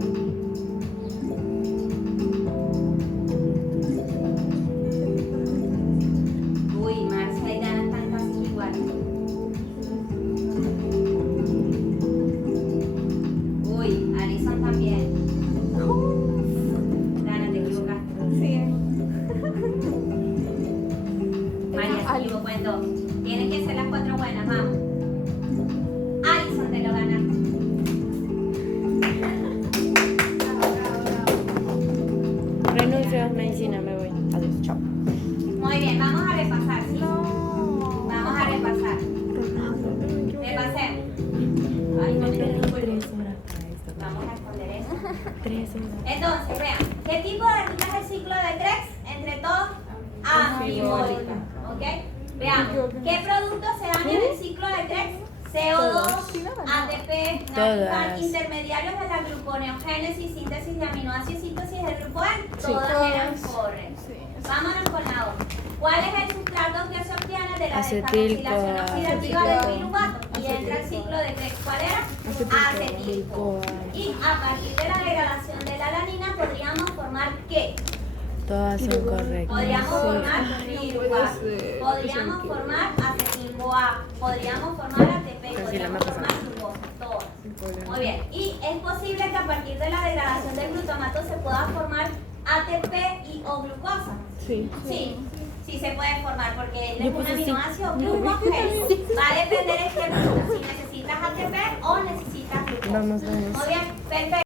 Uy, Marcia y Dana están casi iguales. Uy, Alison también. Dana, te equivocaste. Sí. 2. Tienen que ser las 4 buenas, vamos. Alison, te lo ganaste. Renuncio a medicina, me voy. Adiós, chao. Muy bien, vamos a repasar, ¿sí? Vamos a repasar. Repasemos. Ay, no me disculpo. 3 horas para esto. Vamos a esconder eso. 3 horas. Entonces, vean, ¿qué tipo de ruta es el ciclo de Krebs? Entre todos, anfibólica. ¿Ok? Veamos, ¿qué productos se dan en el ciclo de Krebs? CO2, ATP, Todas. intermediarios de la gluconeogénesis, síntesis de aminoácidos y síntesis del grupo N. Todas eran correctas. Vámonos con la otra. ¿Cuál es el sustrato que se obtiene de la descarboxilación Acetil-CoA. oxidativa del piruvato? Y entra el ciclo de Krebs. ¿Cuál era? Acetil-CoA. Y a partir de la degradación de la alanina podríamos formar ¿qué? Todas son correctas. Podríamos formar puede piruvato, ser. podríamos formar acetil-CoA, podríamos formar ATP, Pero si la podríamos mata formar glucosa, todas. Muy bien. Y es posible que a partir de la degradación del glutamato se pueda formar ATP y o glucosa. Sí. Sí se puede formar porque él es Yo un puse sí. aminoácido glucogénico. Va a depender de si necesitas ATP o necesitas glucosa. Vamos. Muy bien, perfecto.